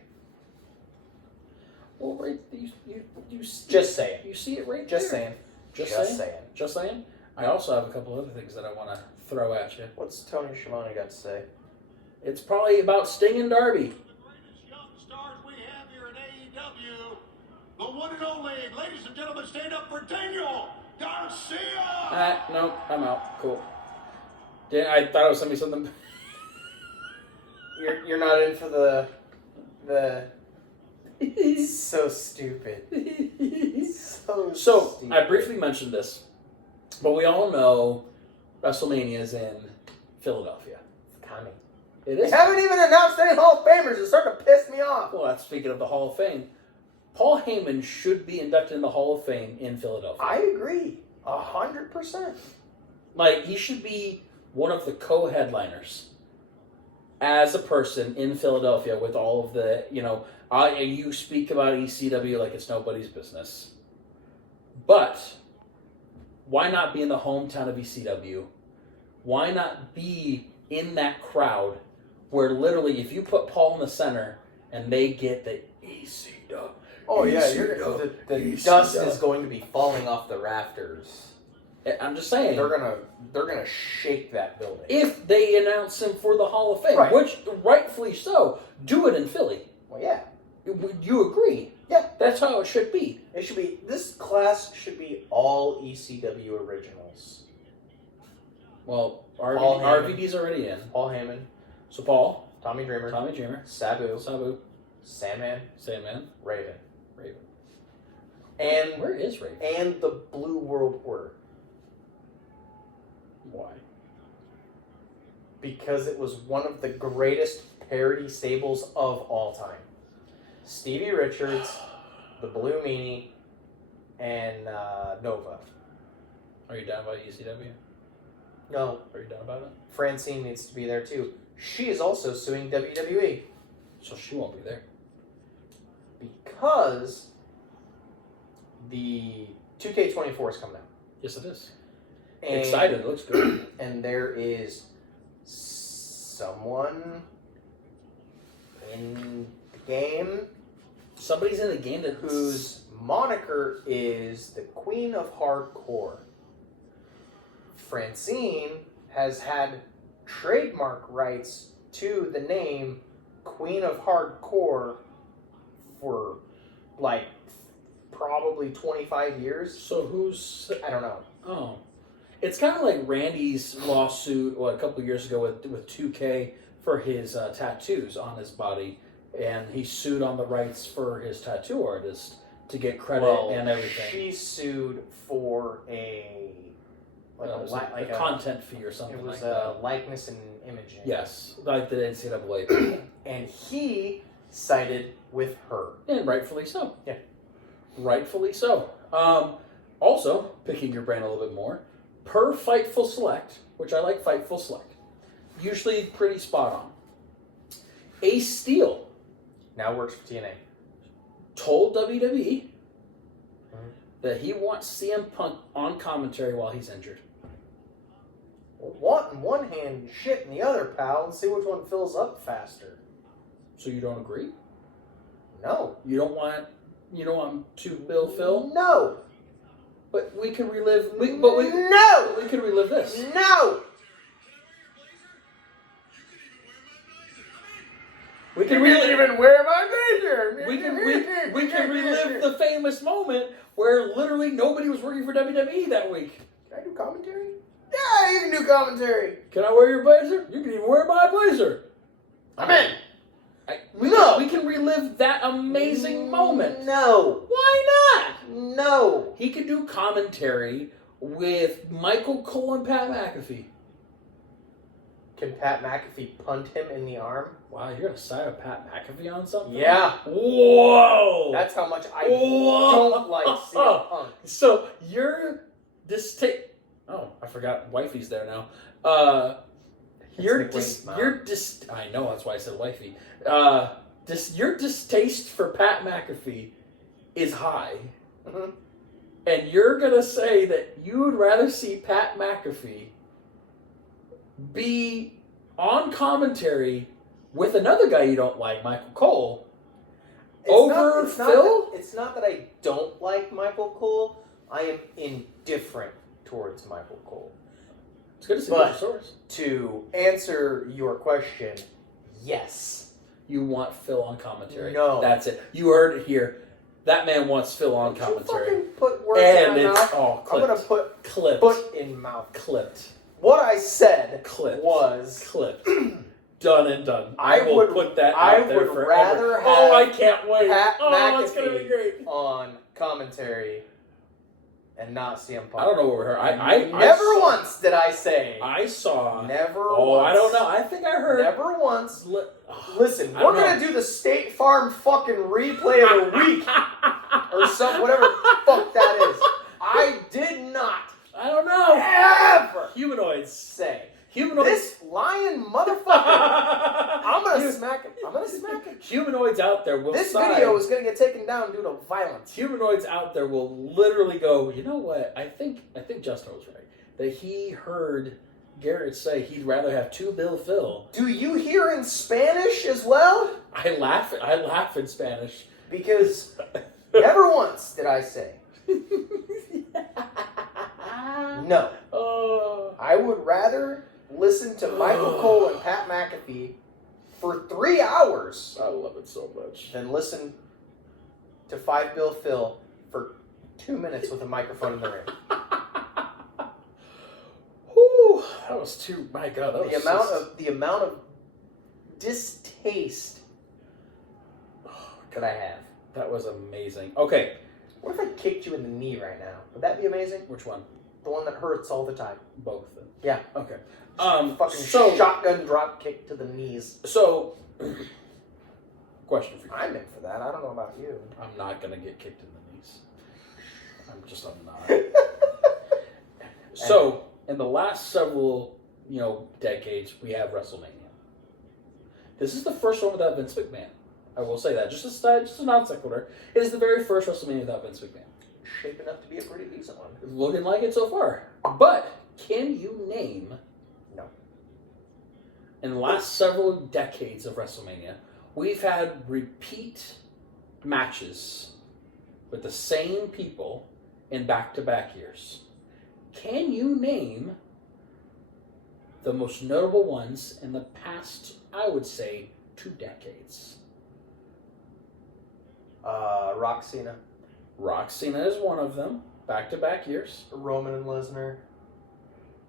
Well, right, you see Just saying. You see it right Just there. saying. Just Just saying. saying. Just saying. I also have a couple other things that I want to throw at you. What's Tony Schiavone got to say? It's probably about Sting and Darby. The greatest young stars we have here in AEW, the one and only, ladies and gentlemen, stand up for Daniel Garcia! No, I'm out. Cool. I thought it was going to be something. You're not in for the so stupid. So, stupid. I briefly mentioned this, but we all know WrestleMania is in Philadelphia. It's coming. It They is. haven't even announced any Hall of Famers. It's starting to piss me off. Well, that's speaking of the Hall of Fame. Paul Heyman should be inducted in the Hall of Fame in Philadelphia. I agree. 100%. Like, he should be one of the co-headliners as a person in Philadelphia with all of the, you speak about ECW like it's nobody's business. But why not be in the hometown of ECW? Why not be in that crowd where literally if you put Paul in the center and they get the ECW. Oh yeah, the dust is going to be Falling off the rafters. I'm just saying. They're gonna shake that building. If they announce him for the Hall of Fame, Right. which rightfully so, do it in Philly. Well, yeah. Would you agree? Yeah. That's how it should be. It should be. This class should be all ECW originals. Well, Paul RVD's already in. Paul Heyman, So Paul, Tommy Dreamer, Sabu, Sandman, Raven. And Where is Raven? and the Blue World Order. Why? Because it was one of the greatest parody stables of all time. Stevie Richards, the Blue Meanie, and Nova. Are you down about ECW? No, Are you down about it? Francine needs to be there too. She is also suing WWE So she won't be there. because the 2K24 is coming out. Yes, it is. And, Excited. It looks good. And there is someone in the game Somebody's in the game that whose moniker is the Queen of Hardcore. Francine has had trademark rights to the name Queen of Hardcore for like probably 25 years. So who's? I don't know. Oh, it's kind of like Randy's lawsuit a couple years ago with 2K for his tattoos on his body, and he sued on the rights for his tattoo artist to get credit and everything. She sued for a content fee or something It was like that. likeness and imaging. Yes, like the NCAA. And he sided with her. And rightfully so. Yeah. Rightfully so. Also, picking your brain a little bit more, per Fightful Select, which I like Fightful Select, usually pretty spot on. Ace Steel Now works for TNA. told WWE that he wants CM Punk on commentary while he's injured. Well, want in one hand, shit in the other, pal, and see which one fills up faster. So you don't agree? No. You don't want to Bill Phil? No. But we can relive. No. We can relive this. No. We can You relive. even wear my major. We can relive the famous moment where literally nobody was working for WWE that week. Can I do commentary? Yeah, you can do commentary. Can I wear your blazer? You can even wear my blazer. I'm in. We can relive that amazing moment. No. Why not? No. He could do commentary with Michael Cole and Pat McAfee. Can Pat McAfee punt him in the arm? Wow, you're gonna side with Pat McAfee on something? Yeah. Whoa! That's how much I Whoa. don't like CM Punk. So you're Oh, I forgot. Wifey's there now. I know, that's why I said wifey. Your distaste for Pat McAfee is high. Mm-hmm. And you're going to say that you would rather see Pat McAfee be on commentary with another guy you don't like, Michael Cole, over Phil? It's not that I don't like Michael Cole. I am indifferent towards Michael Cole. It's good to see But- your source. To answer your question, yes. You want Phil on commentary. No. That's it. You heard it here. That man wants Phil on Don't you commentary. fucking put words And in my it's mouth. all I'm gonna clipped. put Clipped. foot in mouth. Clipped. What I said Clipped. was Clipped. Done and done. I will would- put that I out there would forever. rather Oh, I have can't wait. Pat Oh, it's going to be McAfee great. on commentary and not CM Punk. I don't know what we heard. I Never saw- once did I say. I saw. Never Oh, once. I don't know. I think I heard. Never once. Oh, Listen, I we're don't gonna do the State Farm fucking replay of the week or some whatever the fuck that is. I did not I don't know. ever Humanoids. say Humanoids. this lying motherfucker. I'm gonna smack him. I'm gonna smack him. Humanoids out there will This side. video is gonna get taken down due to violence. Humanoids out there will literally go, you know what? I think Justin was right. That he heard Garrett say he'd rather have 2 Bill Phil. Do you hear in Spanish as well? I laugh in Spanish. Because never once did I say, no. Oh. I would rather listen to Michael Cole and Pat McAfee for 3 hours I love it so much. than listen to 5 Bill Phil for 2 minutes with a microphone in the ring. Whew, that was too. My God, that was The amount of distaste that I have. That was amazing. Okay, What if I kicked you in the knee right now? Would that be amazing? which one? The one that hurts all the time. Both. Then. Yeah. Okay. Fucking So shotgun drop kick to the knees. So, question for you. I'm in for that. I don't know about you. I'm not gonna get kicked in the knees. I'm not. So, in the last several, decades, we have WrestleMania. This is the first one without Vince McMahon. I will say that. Just a non sequitur. It is the very first WrestleMania without Vince McMahon. Shaping up to be a pretty decent one. Looking like it so far. But, can you name... No. In the last several decades of WrestleMania, we've had repeat matches with the same people in back-to-back years. Can you name the most notable ones in the past, I would say, 2 decades? Rock Cena. Rock Cena is one of them. Back-to-back years. Roman and Lesnar.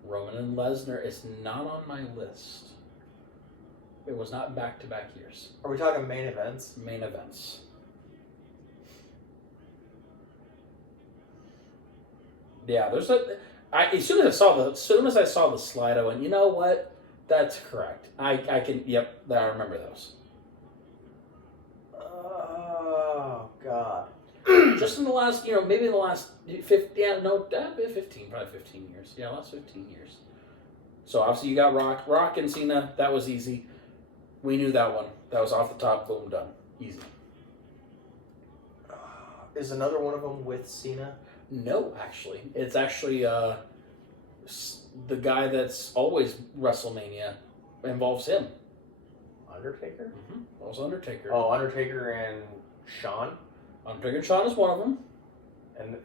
Roman and Lesnar is not on my list. It was not back-to-back years. Are we talking main events? Main events. Yeah, there's as soon as I saw the slide, I went, you know what? That's correct. I can. Yep, I remember those. Oh God. Just in the last, maybe in the last 15 years. Yeah, last 15 years. So obviously you got Rock and Cena. That was easy. We knew that one. That was off the top. Boom, done. Easy. Is another one of them with Cena? No, actually, it's actually the guy that's always WrestleMania involves him. Undertaker? Mm-hmm. That was Undertaker. Oh, Undertaker and Shawn? Undertaker and Shawn is one of them. And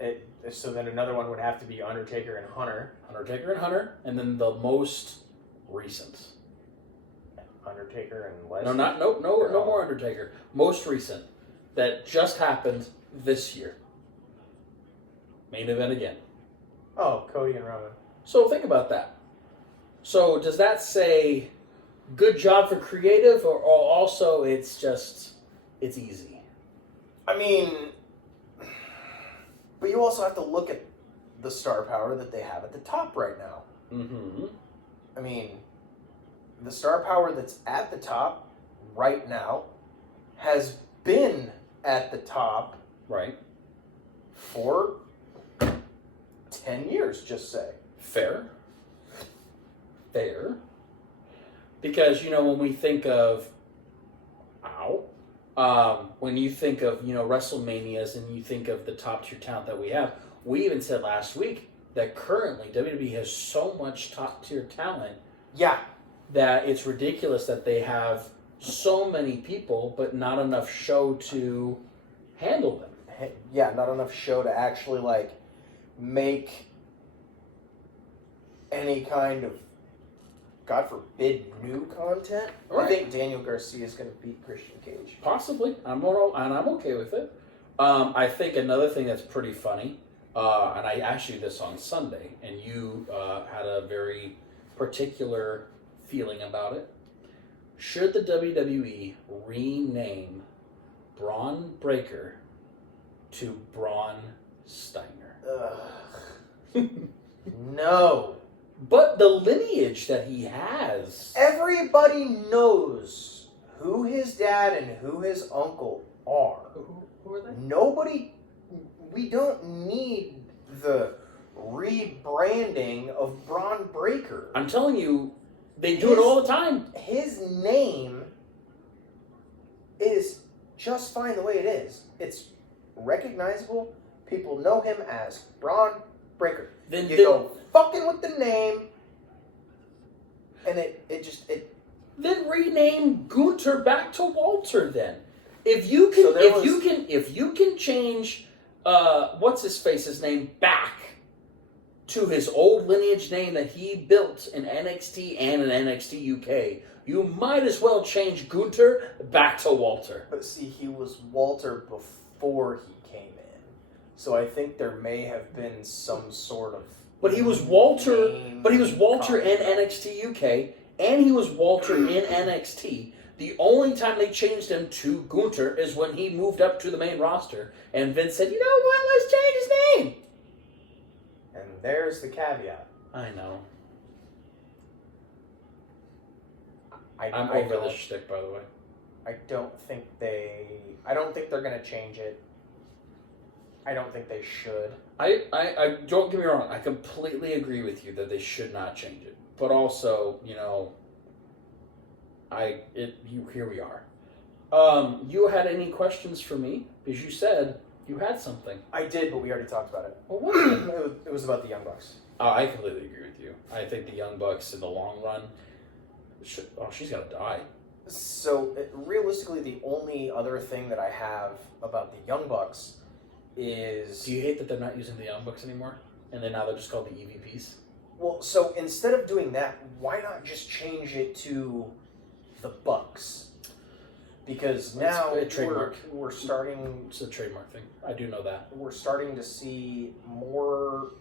so then another one would have to be Undertaker and Hunter. Undertaker and Hunter. And then the most recent. Undertaker and Lesnar? No more Undertaker. Most recent. That just happened this year. Main event again. Oh, Cody and Roman. So think about that. So does that say good job for creative, or also it's easy? I mean, but you also have to look at the star power that they have at the top right now. Mm-hmm. I mean, the star power that's at the top right now has been at the top Right. for 10 years, just say. Fair. Because, when we think of... when you think of, WrestleManias and you think of the top tier talent that we have, we even said last week that currently WWE has so much top tier talent Yeah. that it's ridiculous that they have so many people but not enough show to handle them. Yeah, not enough show to actually, make any kind of, God forbid, new content. Right. I think Daniel Garcia is going to beat Christian Cage. Possibly. I'm okay with it. I think another thing that's pretty funny, and I asked you this on Sunday, and you had a very particular feeling about it. Should the WWE rename Braun Breaker to Braun Steiner? No. But the lineage that he has. Everybody knows who his dad and who his uncle are. Who are they? Nobody, we don't need the rebranding of Braun Breaker. I'm telling you, they do it all the time. His name is just fine the way it is. It's recognizable. People know him as Braun Breaker. Then You go fucking with the name, And it just Then rename Gunter back to Walter. Then, if you can, So if you can change, what's his face's name back to his old lineage name that he built in NXT and in NXT UK, you might as well change Gunter back to Walter. But see, he was Walter before he came in, so I think there may have been some sort of. But he was Walter. But he was Walter in conflict. NXT UK, and he was Walter in NXT. The only time they changed him to Gunter is when he moved up to the main roster, and Vince said, "You know what? Let's change his name." And there's the caveat. I know. I'm over this shtick, by the way. I don't think they're gonna change it. I don't think they should. I don't get me wrong. I completely agree with you that they should not change it. But also, here we are. You had any questions for me? Because you said you had something. I did, but we already talked about it. Well, what? It was about the Young Bucks. I completely agree with you. I think the Young Bucks in the long run. She's gotta die. So realistically, the only other thing that I have about the Young Bucks is. Do you hate that they're not using the Young Bucks anymore, and now they're just called the EVPs? Well, so instead of doing that, why not just change it to the Bucks? Because now a trademark. we're starting. It's a trademark thing. I do know that. We're starting to see more,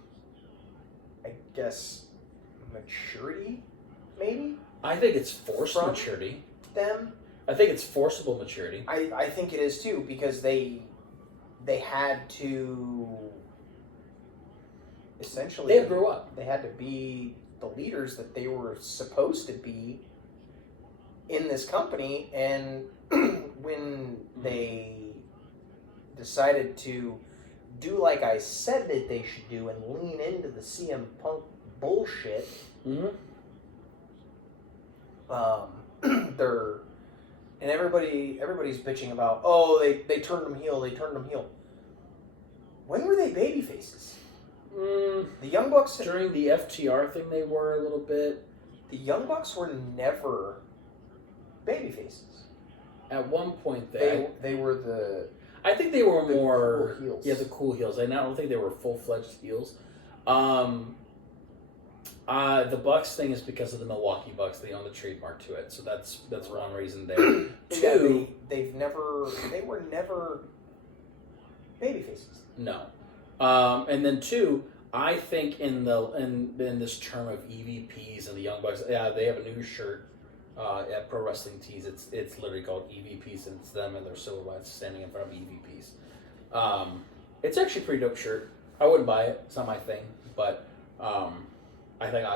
I guess, maturity, maybe. I think it's forced From maturity. Them. I think it's forcible maturity. I think it is too, because they had to essentially. They had to grow up. They had to be the leaders that they were supposed to be in this company, and when they decided to do like I said that they should do and lean into the CM Punk bullshit, and everybody's bitching about, they turned them heel, When were they baby faces? The Young Bucks During the FTR thing, they were a little bit. The Young Bucks were never baby faces. At one point, They were the. I think they were more cool heels. Yeah, the cool heels. I don't think they were full-fledged heels. The Bucks thing is because of the Milwaukee Bucks. They own the trademark to it, so that's one reason there. Two, they were never baby faces. No, and then two, I think in this term of EVPs and the Young Bucks, they have a new shirt at Pro Wrestling Tees. It's literally called EVPs, and it's them and their silhouettes standing in front of EVPs. It's actually a pretty dope shirt. I wouldn't buy it. It's not my thing, but I think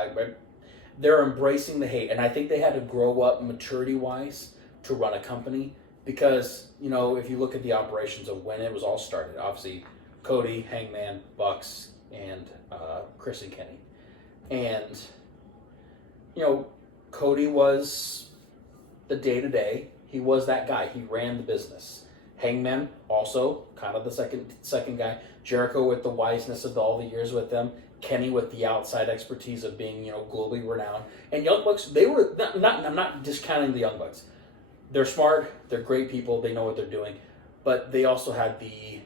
they're embracing the hate, and I think they had to grow up maturity-wise to run a company, because if you look at the operations of when it was all started, obviously Cody, Hangman, Bucks, and Chris and Kenny, and Cody was the day-to-day. He was that guy. He ran the business. Hangman also kind of the second guy. Jericho with the wiseness of all the years with them. Kenny with the outside expertise of being globally renowned. And Young Bucks, they were not. I'm not discounting the Young Bucks. They're smart. They're great people. They know what they're doing. But they also had the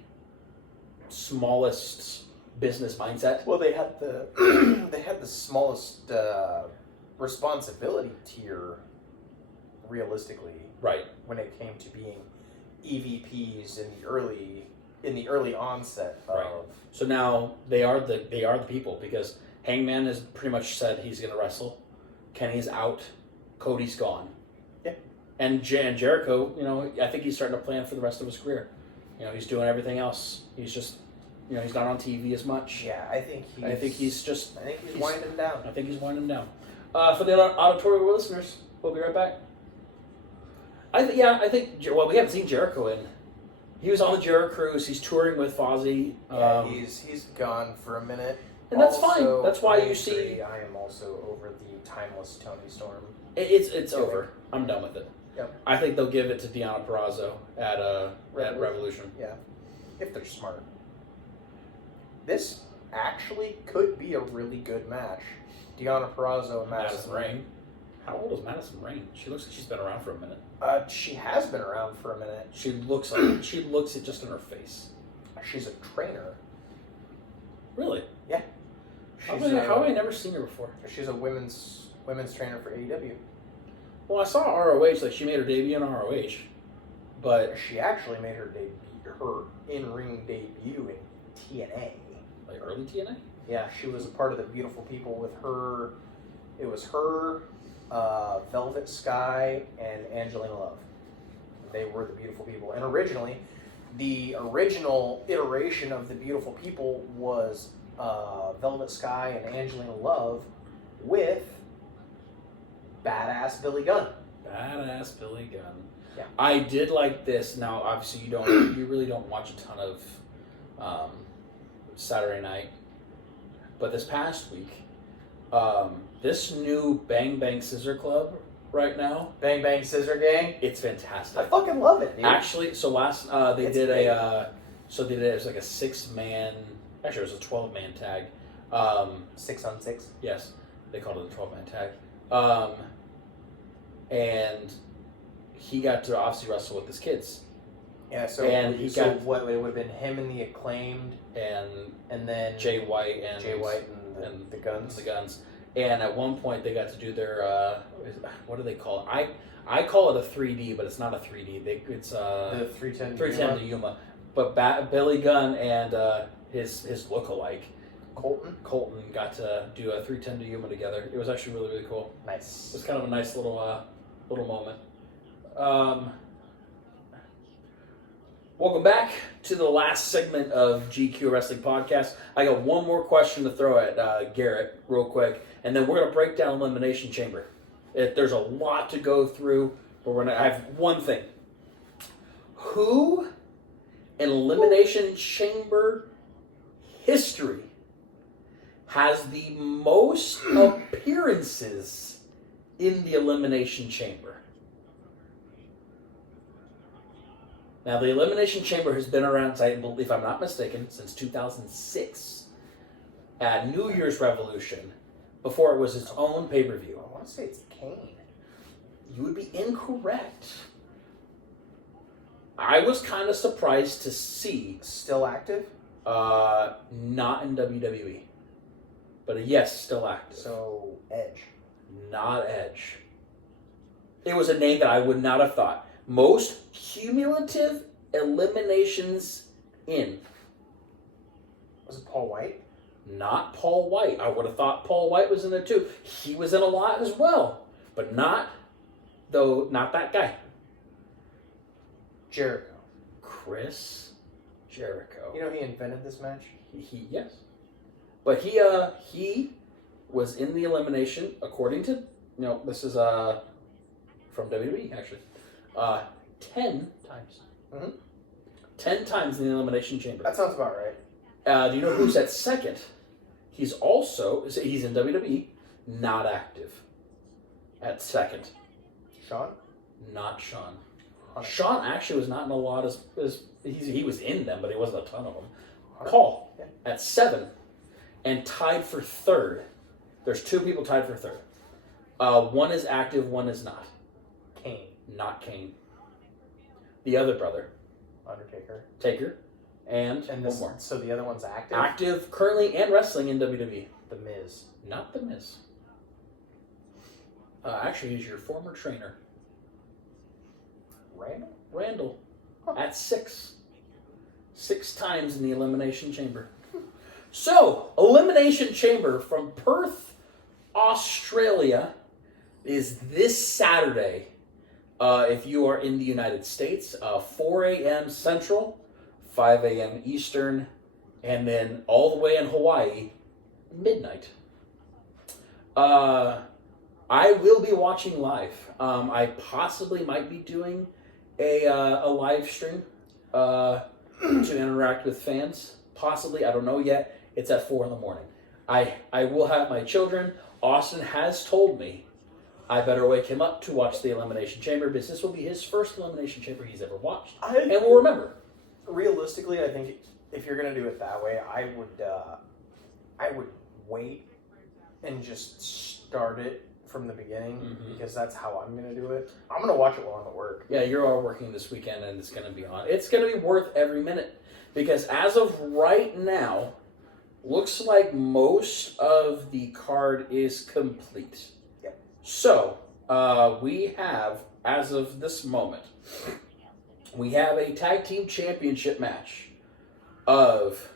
smallest business mindset. Well, they had the smallest responsibility tier, realistically. Right. When it came to being EVPs in the early onset of. Right. So now they are the people, because Hangman has pretty much said he's going to wrestle. Kenny's out. Cody's gone. Yeah. And Jericho, I think he's starting to plan for the rest of his career. He's doing everything else. He's just, he's not on TV as much. Yeah, I think he's winding down. I think he's winding down. For the auditorial listeners, we'll be right back. We haven't seen Jericho in. He was on the Jericho cruise. He's touring with Fozzy. He's gone for a minute. And that's fine. That's why you see. I am also over the timeless Tony Storm. It's over. I'm done with it. Yep. I think they'll give it to Deonna Purrazzo at Revolution. Yeah, if they're smart. This actually could be a really good match. Deonna Purrazzo and Madison Rayne. How old is Madison Rayne? She looks like she's been around for a minute. She has been around for a minute. She looks it just in her face. She's a trainer. Really? Yeah. How have I never seen her before? She's a women's trainer for AEW. Well, I saw ROH. Like she made her debut in ROH, but She actually made her in-ring debut in TNA. like early TNA. Yeah, she was a part of the Beautiful People with her. It was her, Velvet Sky, and Angelina Love. They were the Beautiful People. And originally, the original iteration of the Beautiful People was Velvet Sky and Angelina Love with badass Billy Gunn. Badass Billy Gunn. Yeah. I did like this. Now, obviously, you really don't watch a ton of Saturday Night, but this past week, this new Bang Bang Scissor Club right now, Bang Bang Scissor Gang. it's fantastic. I fucking love it, dude. Actually, so last It's great. it was like a 6-man. Actually, it was a 12-man tag. 6-on-6. Yes, they called it a 12-man tag. And he got to obviously wrestle with his kids. Yeah, so And he got- what it would have been him and the Acclaimed, And then Jay White and the Guns. The Guns. And at one point, they got to do their what do they call it? I call it a 3D, but it's not a 3D. It's The 310. 310 to Yuma. But Billy Gunn and his lookalike Colton got to do a 310 to Yuma together. It was actually really, really cool. It Nice. was kind of a nice little moment. Welcome back to the last segment of GQ Wrestling Podcast. I got one more question to throw at Garrett real quick, and then we're going to break down Elimination Chamber. There's a lot to go through, but I have one thing. Who in Elimination Chamber history has the most appearances in the Elimination Chamber? Now, the Elimination Chamber has been around, if I'm not mistaken, since 2006 at New Year's Revolution, before it was its own pay-per-view. I want to say it's Kane. You would be incorrect. I was kind of surprised to see, Still active? not in WWE, but yes, still active. So, Edge. Not Edge. It was a name that I would not have thought. Most cumulative eliminations in. Was it Paul White? Not Paul White. I would have thought Paul White was in there too. He was in a lot as well, but not that guy. Jericho. Chris Jericho. You know he invented this match? Yes. But he was in the elimination according to this is from WWE actually. 10 times. Mm-hmm. 10 times in the Elimination Chamber. That sounds about right. Do you know who's at second? He's in WWE, not active. At second. Sean? Not Sean. Hunter. Sean actually was not in a lot as he was in them, but he wasn't a ton of them. Paul at 7 and tied for 3rd. There's 2 people tied for 3rd. One is active, one is not. Kane. Not Kane. The other brother. Undertaker. Taker. And this, one more. So the other one's active? Active currently and wrestling in WWE. The Miz. Not The Miz. Actually, he's your former trainer. Randall. Huh. At 6. 6 times in the Elimination Chamber. So, Elimination Chamber from Perth, Australia is this Saturday. If you are in the United States, 4 a.m. Central, 5 a.m. Eastern, and then all the way in Hawaii, midnight. I will be watching live. I possibly might be doing a live stream to interact with fans. Possibly, I don't know yet. It's at 4 a.m. I will have my children. Austin has told me I better wake him up to watch the Elimination Chamber because this will be his first Elimination Chamber he's ever watched. And we'll remember. Realistically, I think if you're going to do it that way, I would wait and just start it from the beginning Mhm. because that's how I'm gonna do it. I'm gonna watch it while I'm at work. Yeah, you're all working this weekend, and it's going to be on. It's going to be worth every minute because as of right now, looks like most of the card is complete. Yep. So we have, as of this moment, we have a tag team championship match of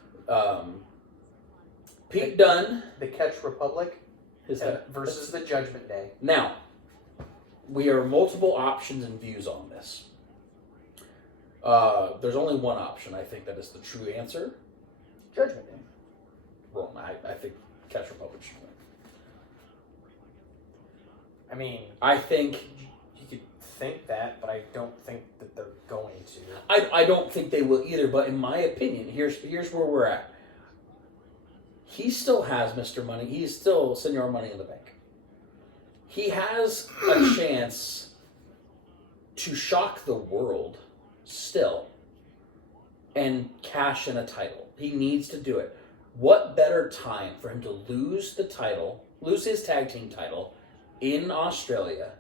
Pete Dunne. The Catch Republic Is that versus the Judgment Day. Now, we are multiple options and views on this. There's only one option, I think, that is the true answer. Judgment Day. Wrong. I think Catch Republic should win. I mean, I think you could think that, but I don't think that they're going to. I don't think they will either. But in my opinion, here's where we're at. He still has Mr. Money. He's still Senor Money in the Bank. He has a chance to shock the world still and cash in a title. He needs to do it. What better time for him to lose the title, lose his tag team title in Australia,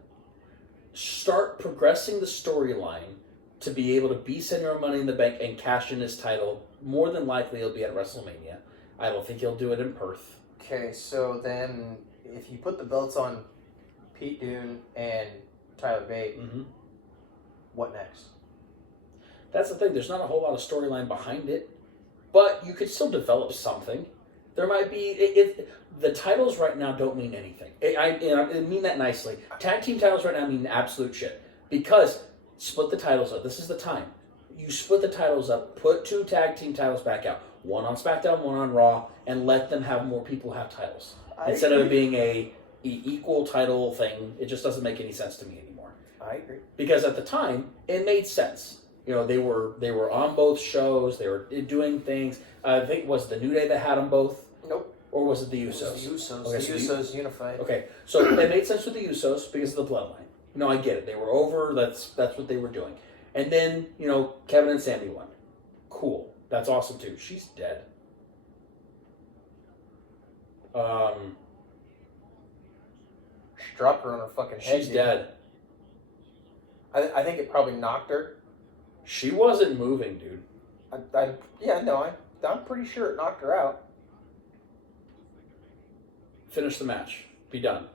start progressing the storyline to be able to be Senor Money in the Bank and cash in his title? More than likely he'll be at WrestleMania. I don't think he'll do it in Perth. Okay, so then if you put the belts on Pete Dunne and Tyler Bate, what next? That's the thing. There's not a whole lot of storyline behind it, but you could still develop something. There might be the titles right now don't mean anything. I mean that nicely. Tag team titles right now mean absolute shit because split the titles up. This is the time. You split the titles up. Put 2 tag team titles back out. One on SmackDown, one on Raw, and let them have more people have titles instead of it being a equal title thing. It just doesn't make any sense to me anymore. I agree. Because at the time, it made sense. You know, they were on both shows. They were doing things. I think it was the New Day that had them both. Nope. Or was it the Usos? It was the Usos. Okay, The so Usos unified. Okay, so it made sense with the Usos because of the bloodline. No, I get it. They were over. That's what they were doing. And then, you know, Kevin and Sammy won. Cool. That's awesome too. She's dead. She dropped her on her fucking head. She's dead. I think it probably knocked her. She wasn't moving, dude. I'm pretty sure it knocked her out. Finish the match. Be done.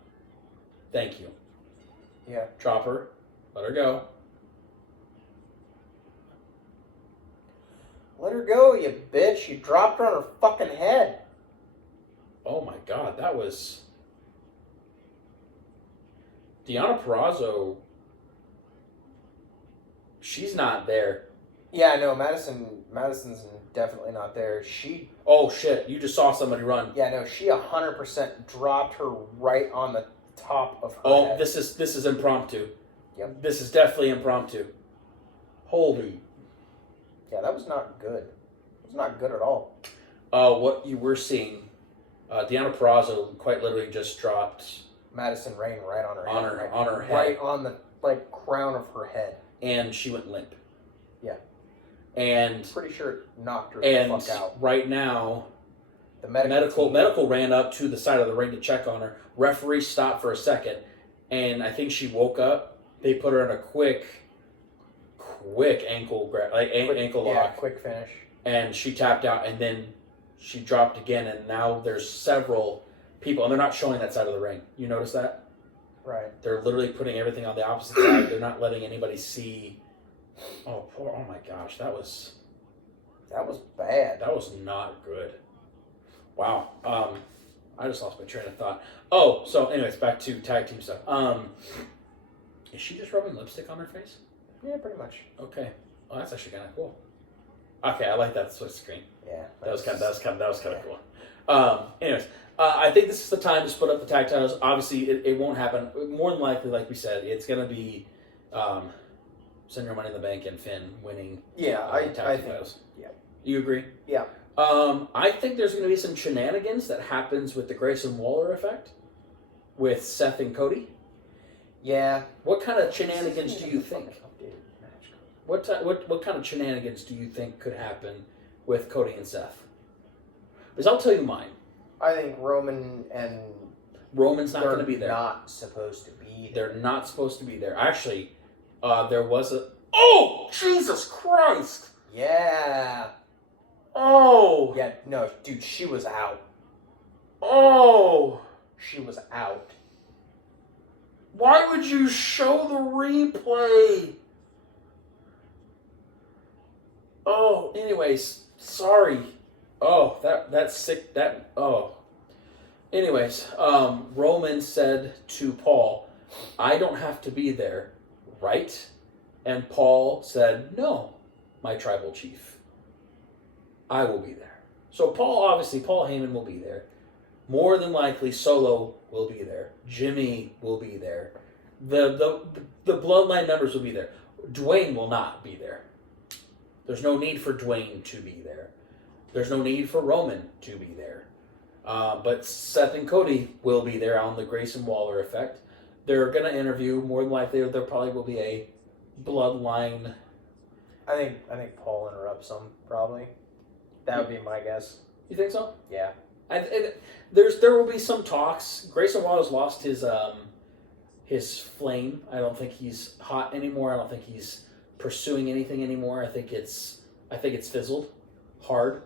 Thank you. Yeah. Drop her. Let her go. Let her go, you bitch. You dropped her on her fucking head. Oh my god, that was... Deonna Purrazzo... She's not there. Yeah, no, Madison's definitely not there. Oh shit, you just saw somebody run. Yeah, no, she 100% dropped her right on the top of her head. This is impromptu. Yep. This is definitely impromptu. Holy... Yeah, that was not good. It was not good at all. What you were seeing, Deonna Purrazzo quite literally just dropped Madison Rain right on her head. On her head. Right on the crown of her head. And she went limp. Yeah. And Pretty sure it knocked her the fuck out. Right now, The medical ran up to the side of the ring to check on her. Referee stopped for a second, and I think she woke up. They put her in a quick ankle ankle lock. Yeah, quick finish. And she tapped out, and then she dropped again, and now there's several people, and they're not showing that side of the ring. You notice that? Right. They're literally putting everything on the opposite side. They're not letting anybody see. Oh my gosh, that was bad. That was not good. Wow. I just lost my train of thought. Oh, so anyways, back to tag team stuff. Is she just rubbing lipstick on her face? Yeah, pretty much. Okay. Well, that's actually kind of cool. Okay, I like that split screen. Yeah. That was kind of cool. Anyways, I think this is the time to split up the tag titles. Obviously, it won't happen. More than likely, like we said, it's going to be Senor Money in the Bank and Finn winning. Yeah, I think. titles. Yeah. You agree? Yeah. I think there's going to be some shenanigans that happens with the Grayson Waller effect with Seth and Cody. Yeah. What kind of shenanigans do you think? What kind of shenanigans do you think could happen with Cody and Seth? Because I'll tell you mine. I think Roman and Roman's not going to be there. They're not supposed to be there. They're not supposed to be there. Actually, there was a... Oh! Jesus Christ! Yeah. Oh! Yeah, no, dude, she was out. Oh! She was out. Why would you show the replay? Oh, anyways, sorry. Oh, that's sick. Anyways, Roman said to Paul, I don't have to be there, right? And Paul said, no, my tribal chief. I will be there. So Paul Heyman will be there. More than likely, Solo will be there. Jimmy will be there. The bloodline members will be there. Dwayne will not be there. There's no need for Dwayne to be there. There's no need for Roman to be there. But Seth and Cody will be there on the Grayson Waller effect. They're going to interview. More than likely, there probably will be a bloodline. I think Paul interrupts them, probably. That would be my guess. You think so? Yeah. There will be some talks. Grayson Waller's lost his flame. I don't think he's hot anymore. I don't think he's pursuing anything anymore. I think it's fizzled hard.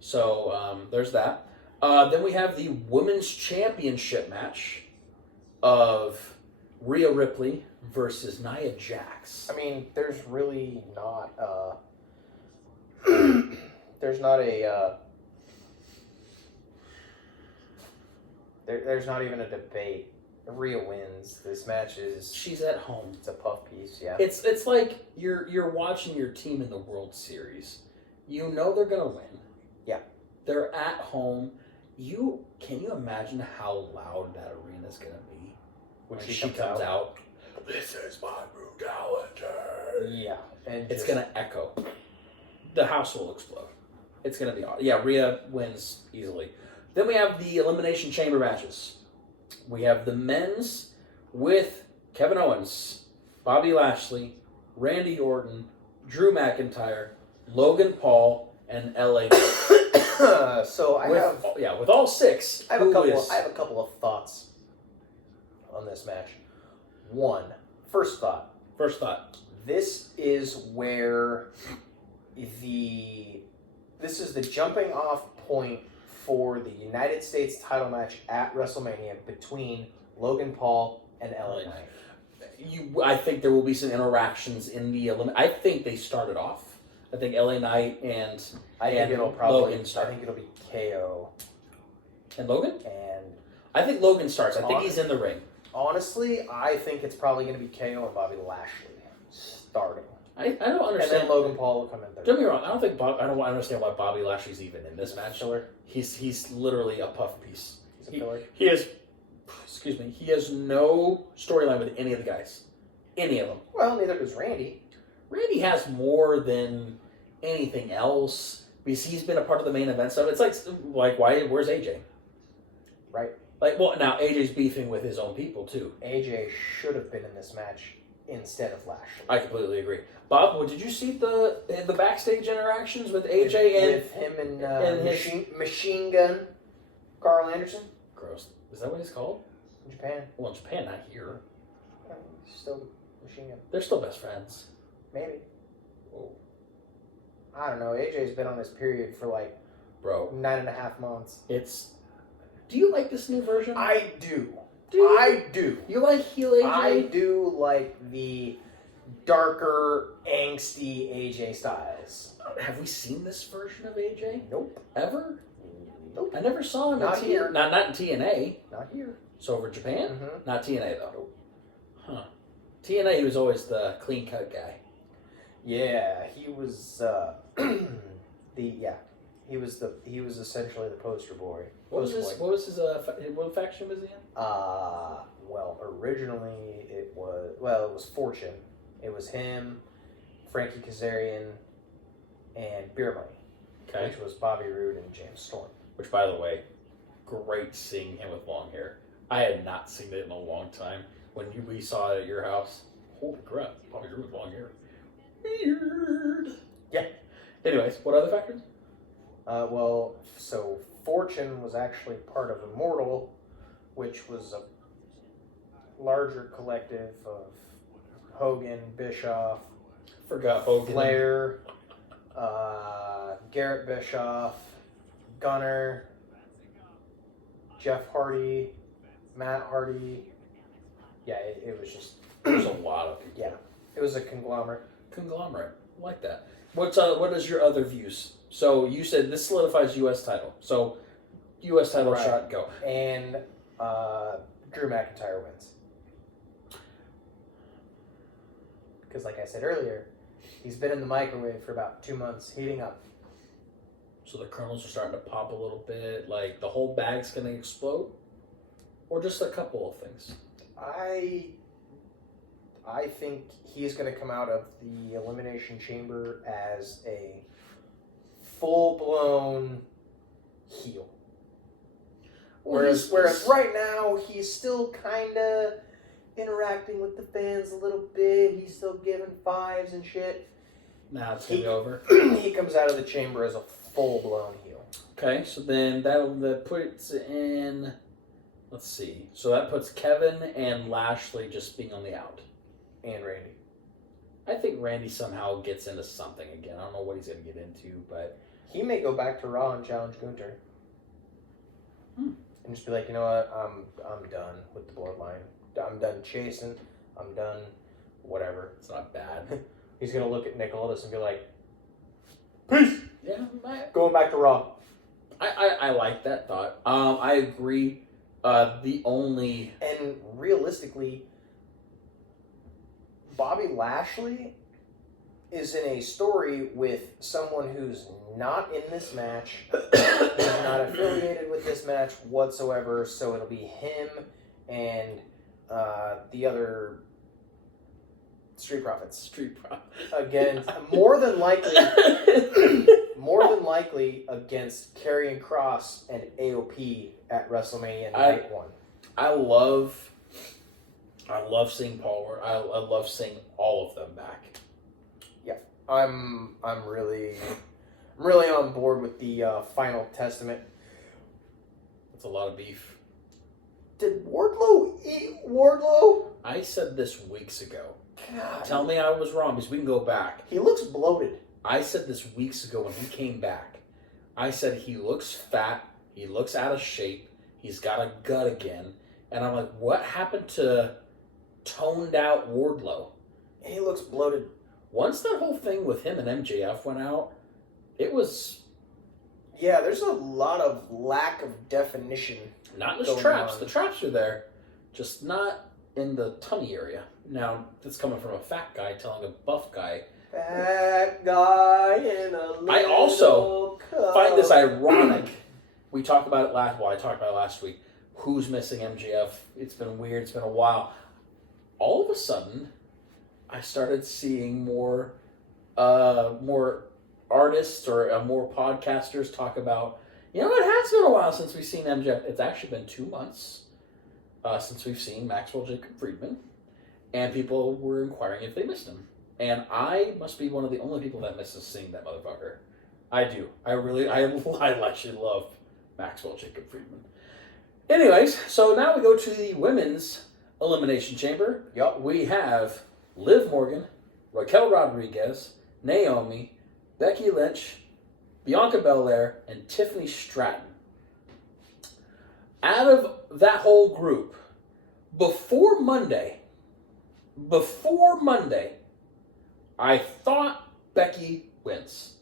So there's that. Then we have the women's championship match of Rhea Ripley versus Nia Jax. I mean, there's really not there's not even a debate. Rhea wins. This match is... She's at home. It's a puff piece, yeah. It's like you're watching your team in the World Series. You know they're gonna win. Yeah. They're at home. Can you imagine how loud that arena's gonna be when she comes out? This is my brutality. Yeah, and it's gonna echo. The house will explode. It's gonna be awesome. Yeah, Rhea wins easily. Then we have the Elimination Chamber matches. We have the men's with Kevin Owens, Bobby Lashley, Randy Orton, Drew McIntyre, Logan Paul, and LA. With all six. I have a couple of thoughts on this match. First thought. This is where this is the jumping off point for the United States title match at WrestleMania between Logan Paul and LA Knight. I think there will be some interactions in the I think they started off. I think LA Knight and Logan start. I think it'll be KO. And Logan? And I think Logan starts. I think he's in the ring. Honestly, I think it's probably going to be KO and Bobby Lashley starting. I don't understand. And then Logan Paul will come in third. Don't get me wrong. I don't understand why Bobby Lashley's even in this match. Filler. He's literally a puff piece. He's a filler. He has. Excuse me. He has no storyline with any of the guys. Any of them. Well, neither does Randy. Randy has more than anything else because he's been a part of the main event stuff. It's like why? Where's AJ? Right. Now AJ's beefing with his own people too. AJ should have been in this match instead of Lashley. I completely agree. Bob, did you see the backstage interactions with AJ with him and machine Gun Carl Anderson? Gross. Is that what he's called? In Japan. Well, in Japan, not here. Still Machine Gun. They're still best friends. Maybe. Whoa. I don't know. AJ's been on this period for 9.5 months. Do you like this new version? I do. I do. You like heel AJ? I do like the darker, angsty AJ Styles. Have we seen this version of AJ? Nope. Ever? Nope. I never saw him Not in here. Not in TNA. Not here. So over Japan? Mm-hmm. Not TNA though. Nope. Huh. TNA, he was always the clean cut guy. Yeah, he was he was essentially the poster boy. What was his what faction was he in? Well, originally it was Fortune. It was him, Frankie Kazarian, and Beer Money. Okay. Which was Bobby Roode and James Storm. Which, by the way, great seeing him with long hair. I had not seen it in a long time. When we saw it at your house, holy crap, Bobby Roode with long hair. Weird. Yeah. Anyways, what other factors? So Fortune was actually part of Immortal, which was a larger collective of Hogan, Bischoff, Forgot Hogan. Flair, Garrett Bischoff, Gunner, Jeff Hardy, Matt Hardy. Yeah, it was just... There's a lot of people. Yeah, it was a conglomerate. Conglomerate. Like that. What is your other views? So you said this solidifies U.S. title. So U.S. title Right. shot, go. And Drew McIntyre wins. Because like I said earlier, he's been in the microwave for about 2 months, heating up. So the kernels are starting to pop a little bit. Like the whole bag's going to explode? Or just a couple of things? I think he's going to come out of the Elimination Chamber as a full-blown heel. Whereas right now, he's still kind of interacting with the fans a little bit. He's still giving fives and shit. Now it's going to be over. He comes out of the chamber as a full-blown heel. Okay, so then that puts in... Let's see. So that puts Kevin and Lashley just being on the out. And Randy. I think Randy somehow gets into something again. I don't know what he's going to get into, but... He may go back to Raw and challenge Gunther. And just be like, you know what? I'm done with the bloodline. I'm done chasing. I'm done whatever. It's not bad. He's going to look at Nicholas and be like, peace! Yeah, Going back to Raw. I like that thought. I agree. The only... And realistically, Bobby Lashley is in a story with someone who's not in this match, who's not affiliated with this match whatsoever, so it'll be him and the other Street Profits. Again, more than likely against Karrion Kross and AOP at WrestleMania Night 1. I love seeing Paul. I love seeing all of them back. Yeah, I'm really on board with the Final Testament. That's a lot of beef. Did Wardlow eat Wardlow? I said this weeks ago. God. Tell me I was wrong because we can go back. He looks bloated. I said this weeks ago when he came back. I said he looks fat. He looks out of shape. He's got a gut again. And I'm like, what happened to toned out Wardlow? He looks bloated. Once that whole thing with him and MJF went out, it was... Yeah, there's a lot of lack of definition. Not in his traps. The traps are there, just not in the tummy area. Now, that's coming from a fat guy telling a buff guy. Fat guy in a little I also cup. find this ironic. We talked about it last. Well, I talked about it last week. Who's missing MJF? It's been weird. It's been a while. All of a sudden, I started seeing more artists or more podcasters talk about. You know, it has been a while since we've seen MJF. It's actually been 2 months since we've seen Maxwell Jacob Friedman, and people were inquiring if they missed him. And I must be one of the only people that misses seeing that motherfucker. I do. I actually love Maxwell Jacob Friedman. Anyways, so now we go to the women's Elimination Chamber. Yup. We have Liv Morgan, Raquel Rodriguez, Naomi, Becky Lynch, Bianca Belair, and Tiffany Stratton. Out of that whole group, before Monday, I thought Becky wins.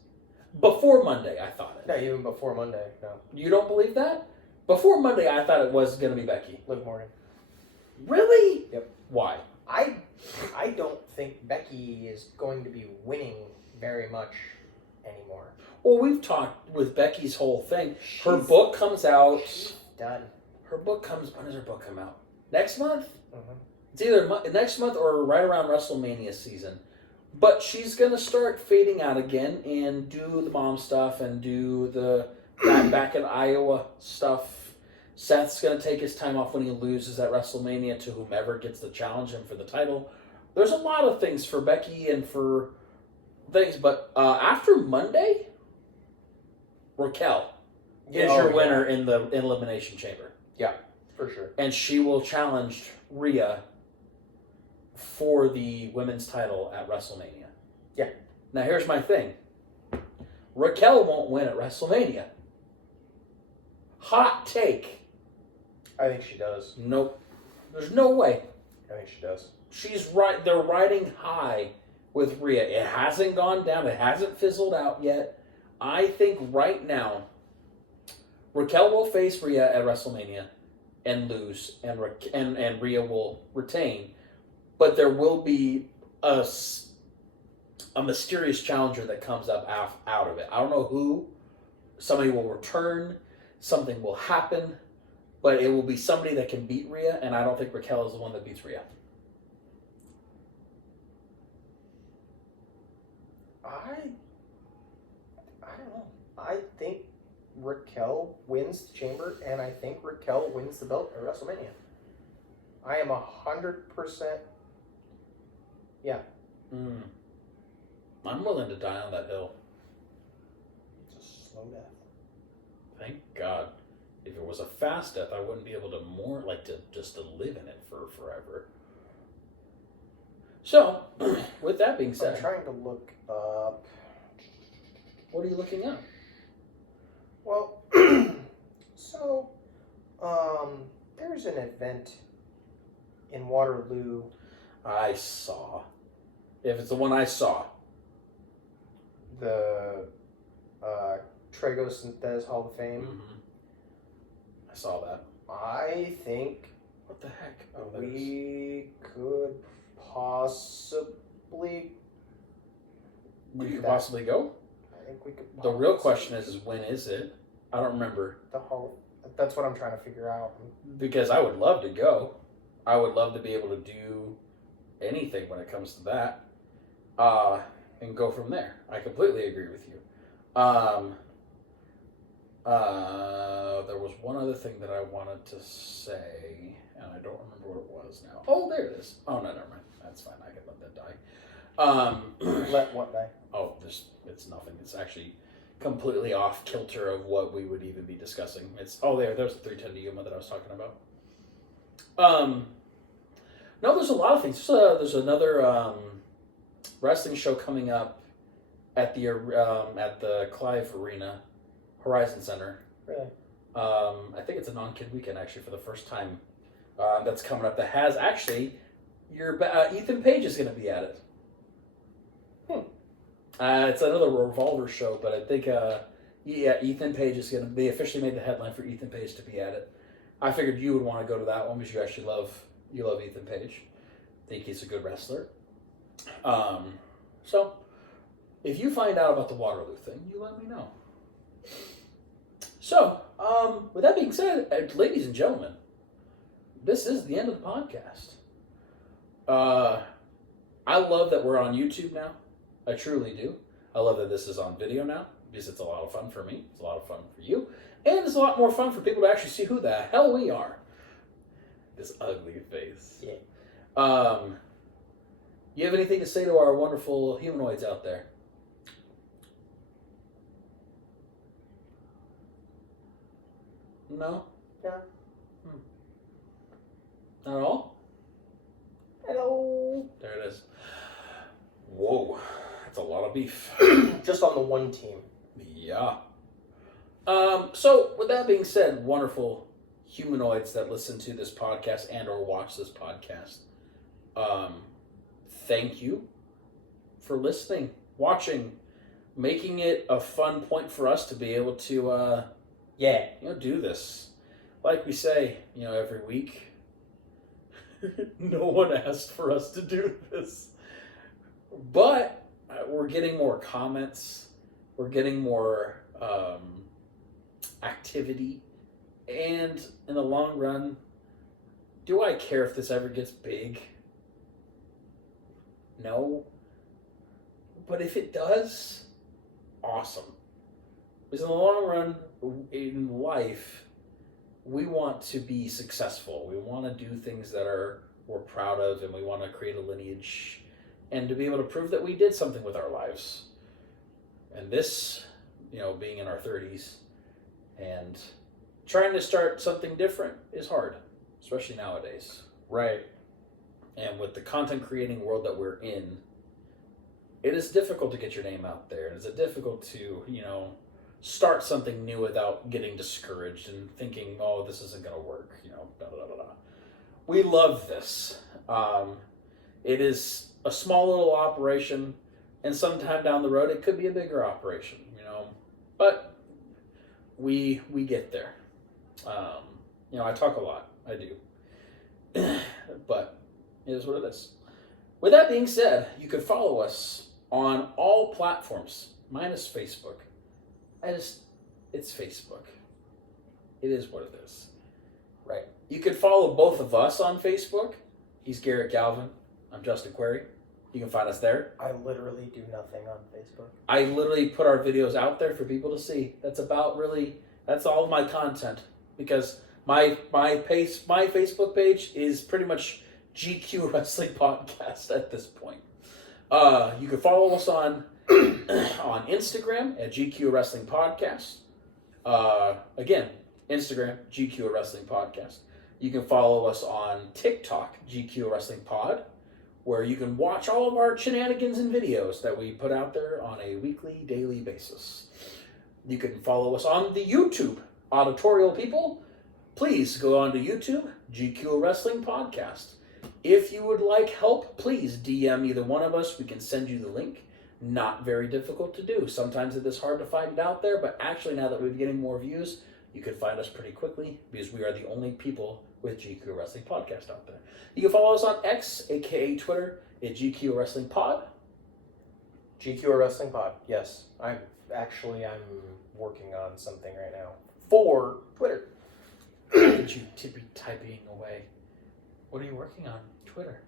Before Monday, I thought it. No, even before Monday, no. You don't believe that? Before Monday, I thought it was going to be Becky. Liv Morgan. Really? Yep. Why? I don't think Becky is going to be winning very much anymore. Well, we've talked with Becky's whole thing. Her book comes out. Done. When does her book come out? Next month? Mm-hmm. It's either next month or right around WrestleMania season. But she's going to start fading out again and do the mom stuff and do the back in Iowa stuff. Seth's going to take his time off when he loses at WrestleMania to whomever gets to challenge him for the title. There's a lot of things for Becky and for things. But after Monday, Raquel is your winner in the Elimination Chamber. Yeah. For sure. And she will challenge Rhea for the women's title at WrestleMania. Yeah. Now here's my thing. Raquel won't win at WrestleMania. Hot take. I think she does. Nope. There's no way. I think she does. She's right. They're riding high with Rhea. It hasn't gone down. It hasn't fizzled out yet. I think right now, Raquel will face Rhea at WrestleMania and lose, and Rhea will retain. But there will be a mysterious challenger that comes up out of it. I don't know who. Somebody will return. Something will happen. But it will be somebody that can beat Rhea, and I don't think Raquel is the one that beats Rhea. I don't know. I think Raquel wins the Chamber, and I think Raquel wins the belt at WrestleMania. I am 100%. Yeah. I'm willing to die on that hill. It's a slow death. Thank God. If it was a fast death, I wouldn't be able to to live in it for forever. So, with that being said, I'm trying to look up. What are you looking up? Well, so, there's an event in Waterloo. I saw. If it's the one I saw. The Tragos Synthèse Hall of Fame. Mm-hmm. I saw that. I think What the heck? Oh, we could possibly. We do could that. possibly go? I think we could. The real question is when is it? I don't remember. The Hall. That's what I'm trying to figure out. Because I would love to go. I would love to be able to do anything when it comes to that. And go from there. I completely agree with you. There was one other thing that I wanted to say, and I don't remember what it was now. Oh, there it is. Oh, no, never mind. That's fine. I can let that die. Let what die? Oh, it's nothing. It's actually completely off kilter of what we would even be discussing. There's the 310 to Yuma that I was talking about. No, there's a lot of things. There's another wrestling show coming up at the Clive Arena, Horizon Center. Really? I think it's a non-kid weekend actually for the first time. That's coming up. That has actually Ethan Page is going to be at it. It's another Revolver show, but I think Ethan Page is going to. They officially made the headline for Ethan Page to be at it. I figured you would want to go to that one because you actually love Ethan Page. Think he's a good wrestler. So if you find out about the Waterloo thing, you let me know. So, with that being said, ladies and gentlemen, this is the end of the podcast. I love that we're on YouTube now. I truly do. I love that this is on video now because it's a lot of fun for me. It's a lot of fun for you. And it's a lot more fun for people to actually see who the hell we are. This ugly face. Yeah. You have anything to say to our wonderful humanoids out there? No? Yeah. Not at all? Hello. There it is. Whoa. That's a lot of beef. Just on the one team. Yeah. So, with that being said, wonderful humanoids that listen to this podcast and or watch this podcast, thank you for listening, watching, making it a fun point for us to be able to, do this. Like we say, every week, no one asked for us to do this. But we're getting more comments. We're getting more activity. And in the long run, do I care if this ever gets big? No. But if it does, awesome. Because in the long run, in life, we want to be successful. We want to do things that we're proud of, and we want to create a lineage and to be able to prove that we did something with our lives. And this, being in our 30s and trying to start something different is hard, especially nowadays. Right. And with the content creating world that we're in, it is difficult to get your name out there. It's difficult to, start something new without getting discouraged and thinking, oh, this isn't going to work, da da da da. We love this. It is a small little operation, and sometime down the road, it could be a bigger operation, But we get there. I talk a lot. I do. But it is what it is. With that being said, you can follow us on all platforms, minus Facebook. It's Facebook. It is what it is. Right. You can follow both of us on Facebook. He's Garrett Galvin. I'm Justin Query. You can find us there. I literally do nothing on Facebook. I literally put our videos out there for people to see. That's all of my content. Because my Facebook page is pretty much GQ Wrestling Podcast at this point. You can follow us on Instagram at GQ Wrestling Podcast. Again, Instagram, GQ Wrestling Podcast. You can follow us on TikTok, GQ Wrestling Pod, where you can watch all of our shenanigans and videos that we put out there on a weekly, daily basis. You can follow us on the YouTube, auditorial people. Please go on to YouTube, GQ Wrestling Podcast. If you would like help, please DM either one of us. We can send you the link. Not very difficult to do. Sometimes it is hard to find it out there, but actually now that we're getting more views, you can find us pretty quickly because we are the only people with GQ Wrestling Podcast out there. You can follow us on X, aka Twitter, at GQ Wrestling Pod. GQ Wrestling Pod, yes. I'm working on something right now for Twitter. Did you be typing away? What are you working on? Twitter.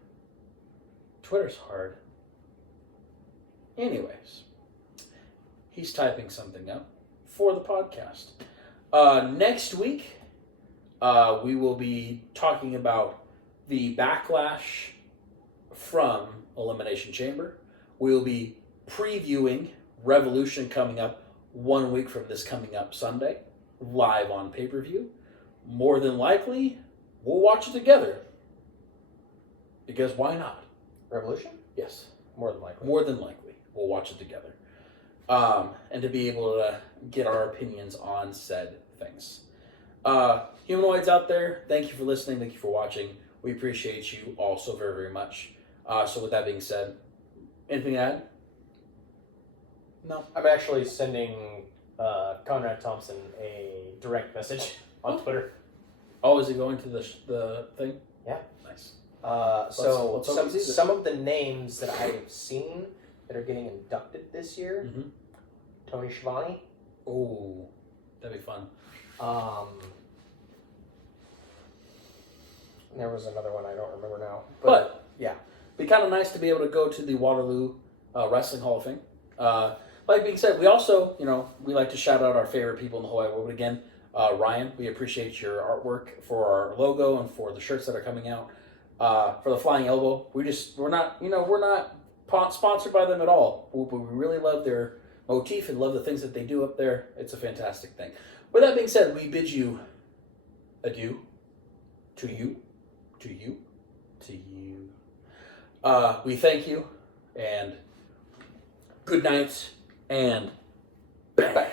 Twitter's hard. Anyways, he's typing something up for the podcast. Next week, we will be talking about the backlash from Elimination Chamber. We will be previewing Revolution coming up 1 week from this coming up Sunday, live on pay-per-view. More than likely, we'll watch it together. Because why not? Revolution? Yes. More than likely. More than likely. We'll watch it together. And to be able to get our opinions on said things. Humanoids out there, thank you for listening. Thank you for watching. We appreciate you all so very, very much. So with that being said, anything to add? No. I'm actually sending Conrad Thompson a direct message on Twitter. Oh, is he going to the thing? Yeah. Nice. Some of the names that I've seen that are getting inducted this year, Tony Schiavone. Oh, that'd be fun. There was another one I don't remember now. But yeah, be kind of nice to be able to go to the Waterloo Wrestling Hall of Fame. Like being said, we also, we like to shout out our favorite people in the whole wide world. Again, Ryan, we appreciate your artwork for our logo and for the shirts that are coming out. For the Flying Elbow, we're not sponsored by them at all. We really love their motif and love the things that they do up there. It's a fantastic thing. With that being said, we bid you adieu to you. We thank you, and good night, and bang.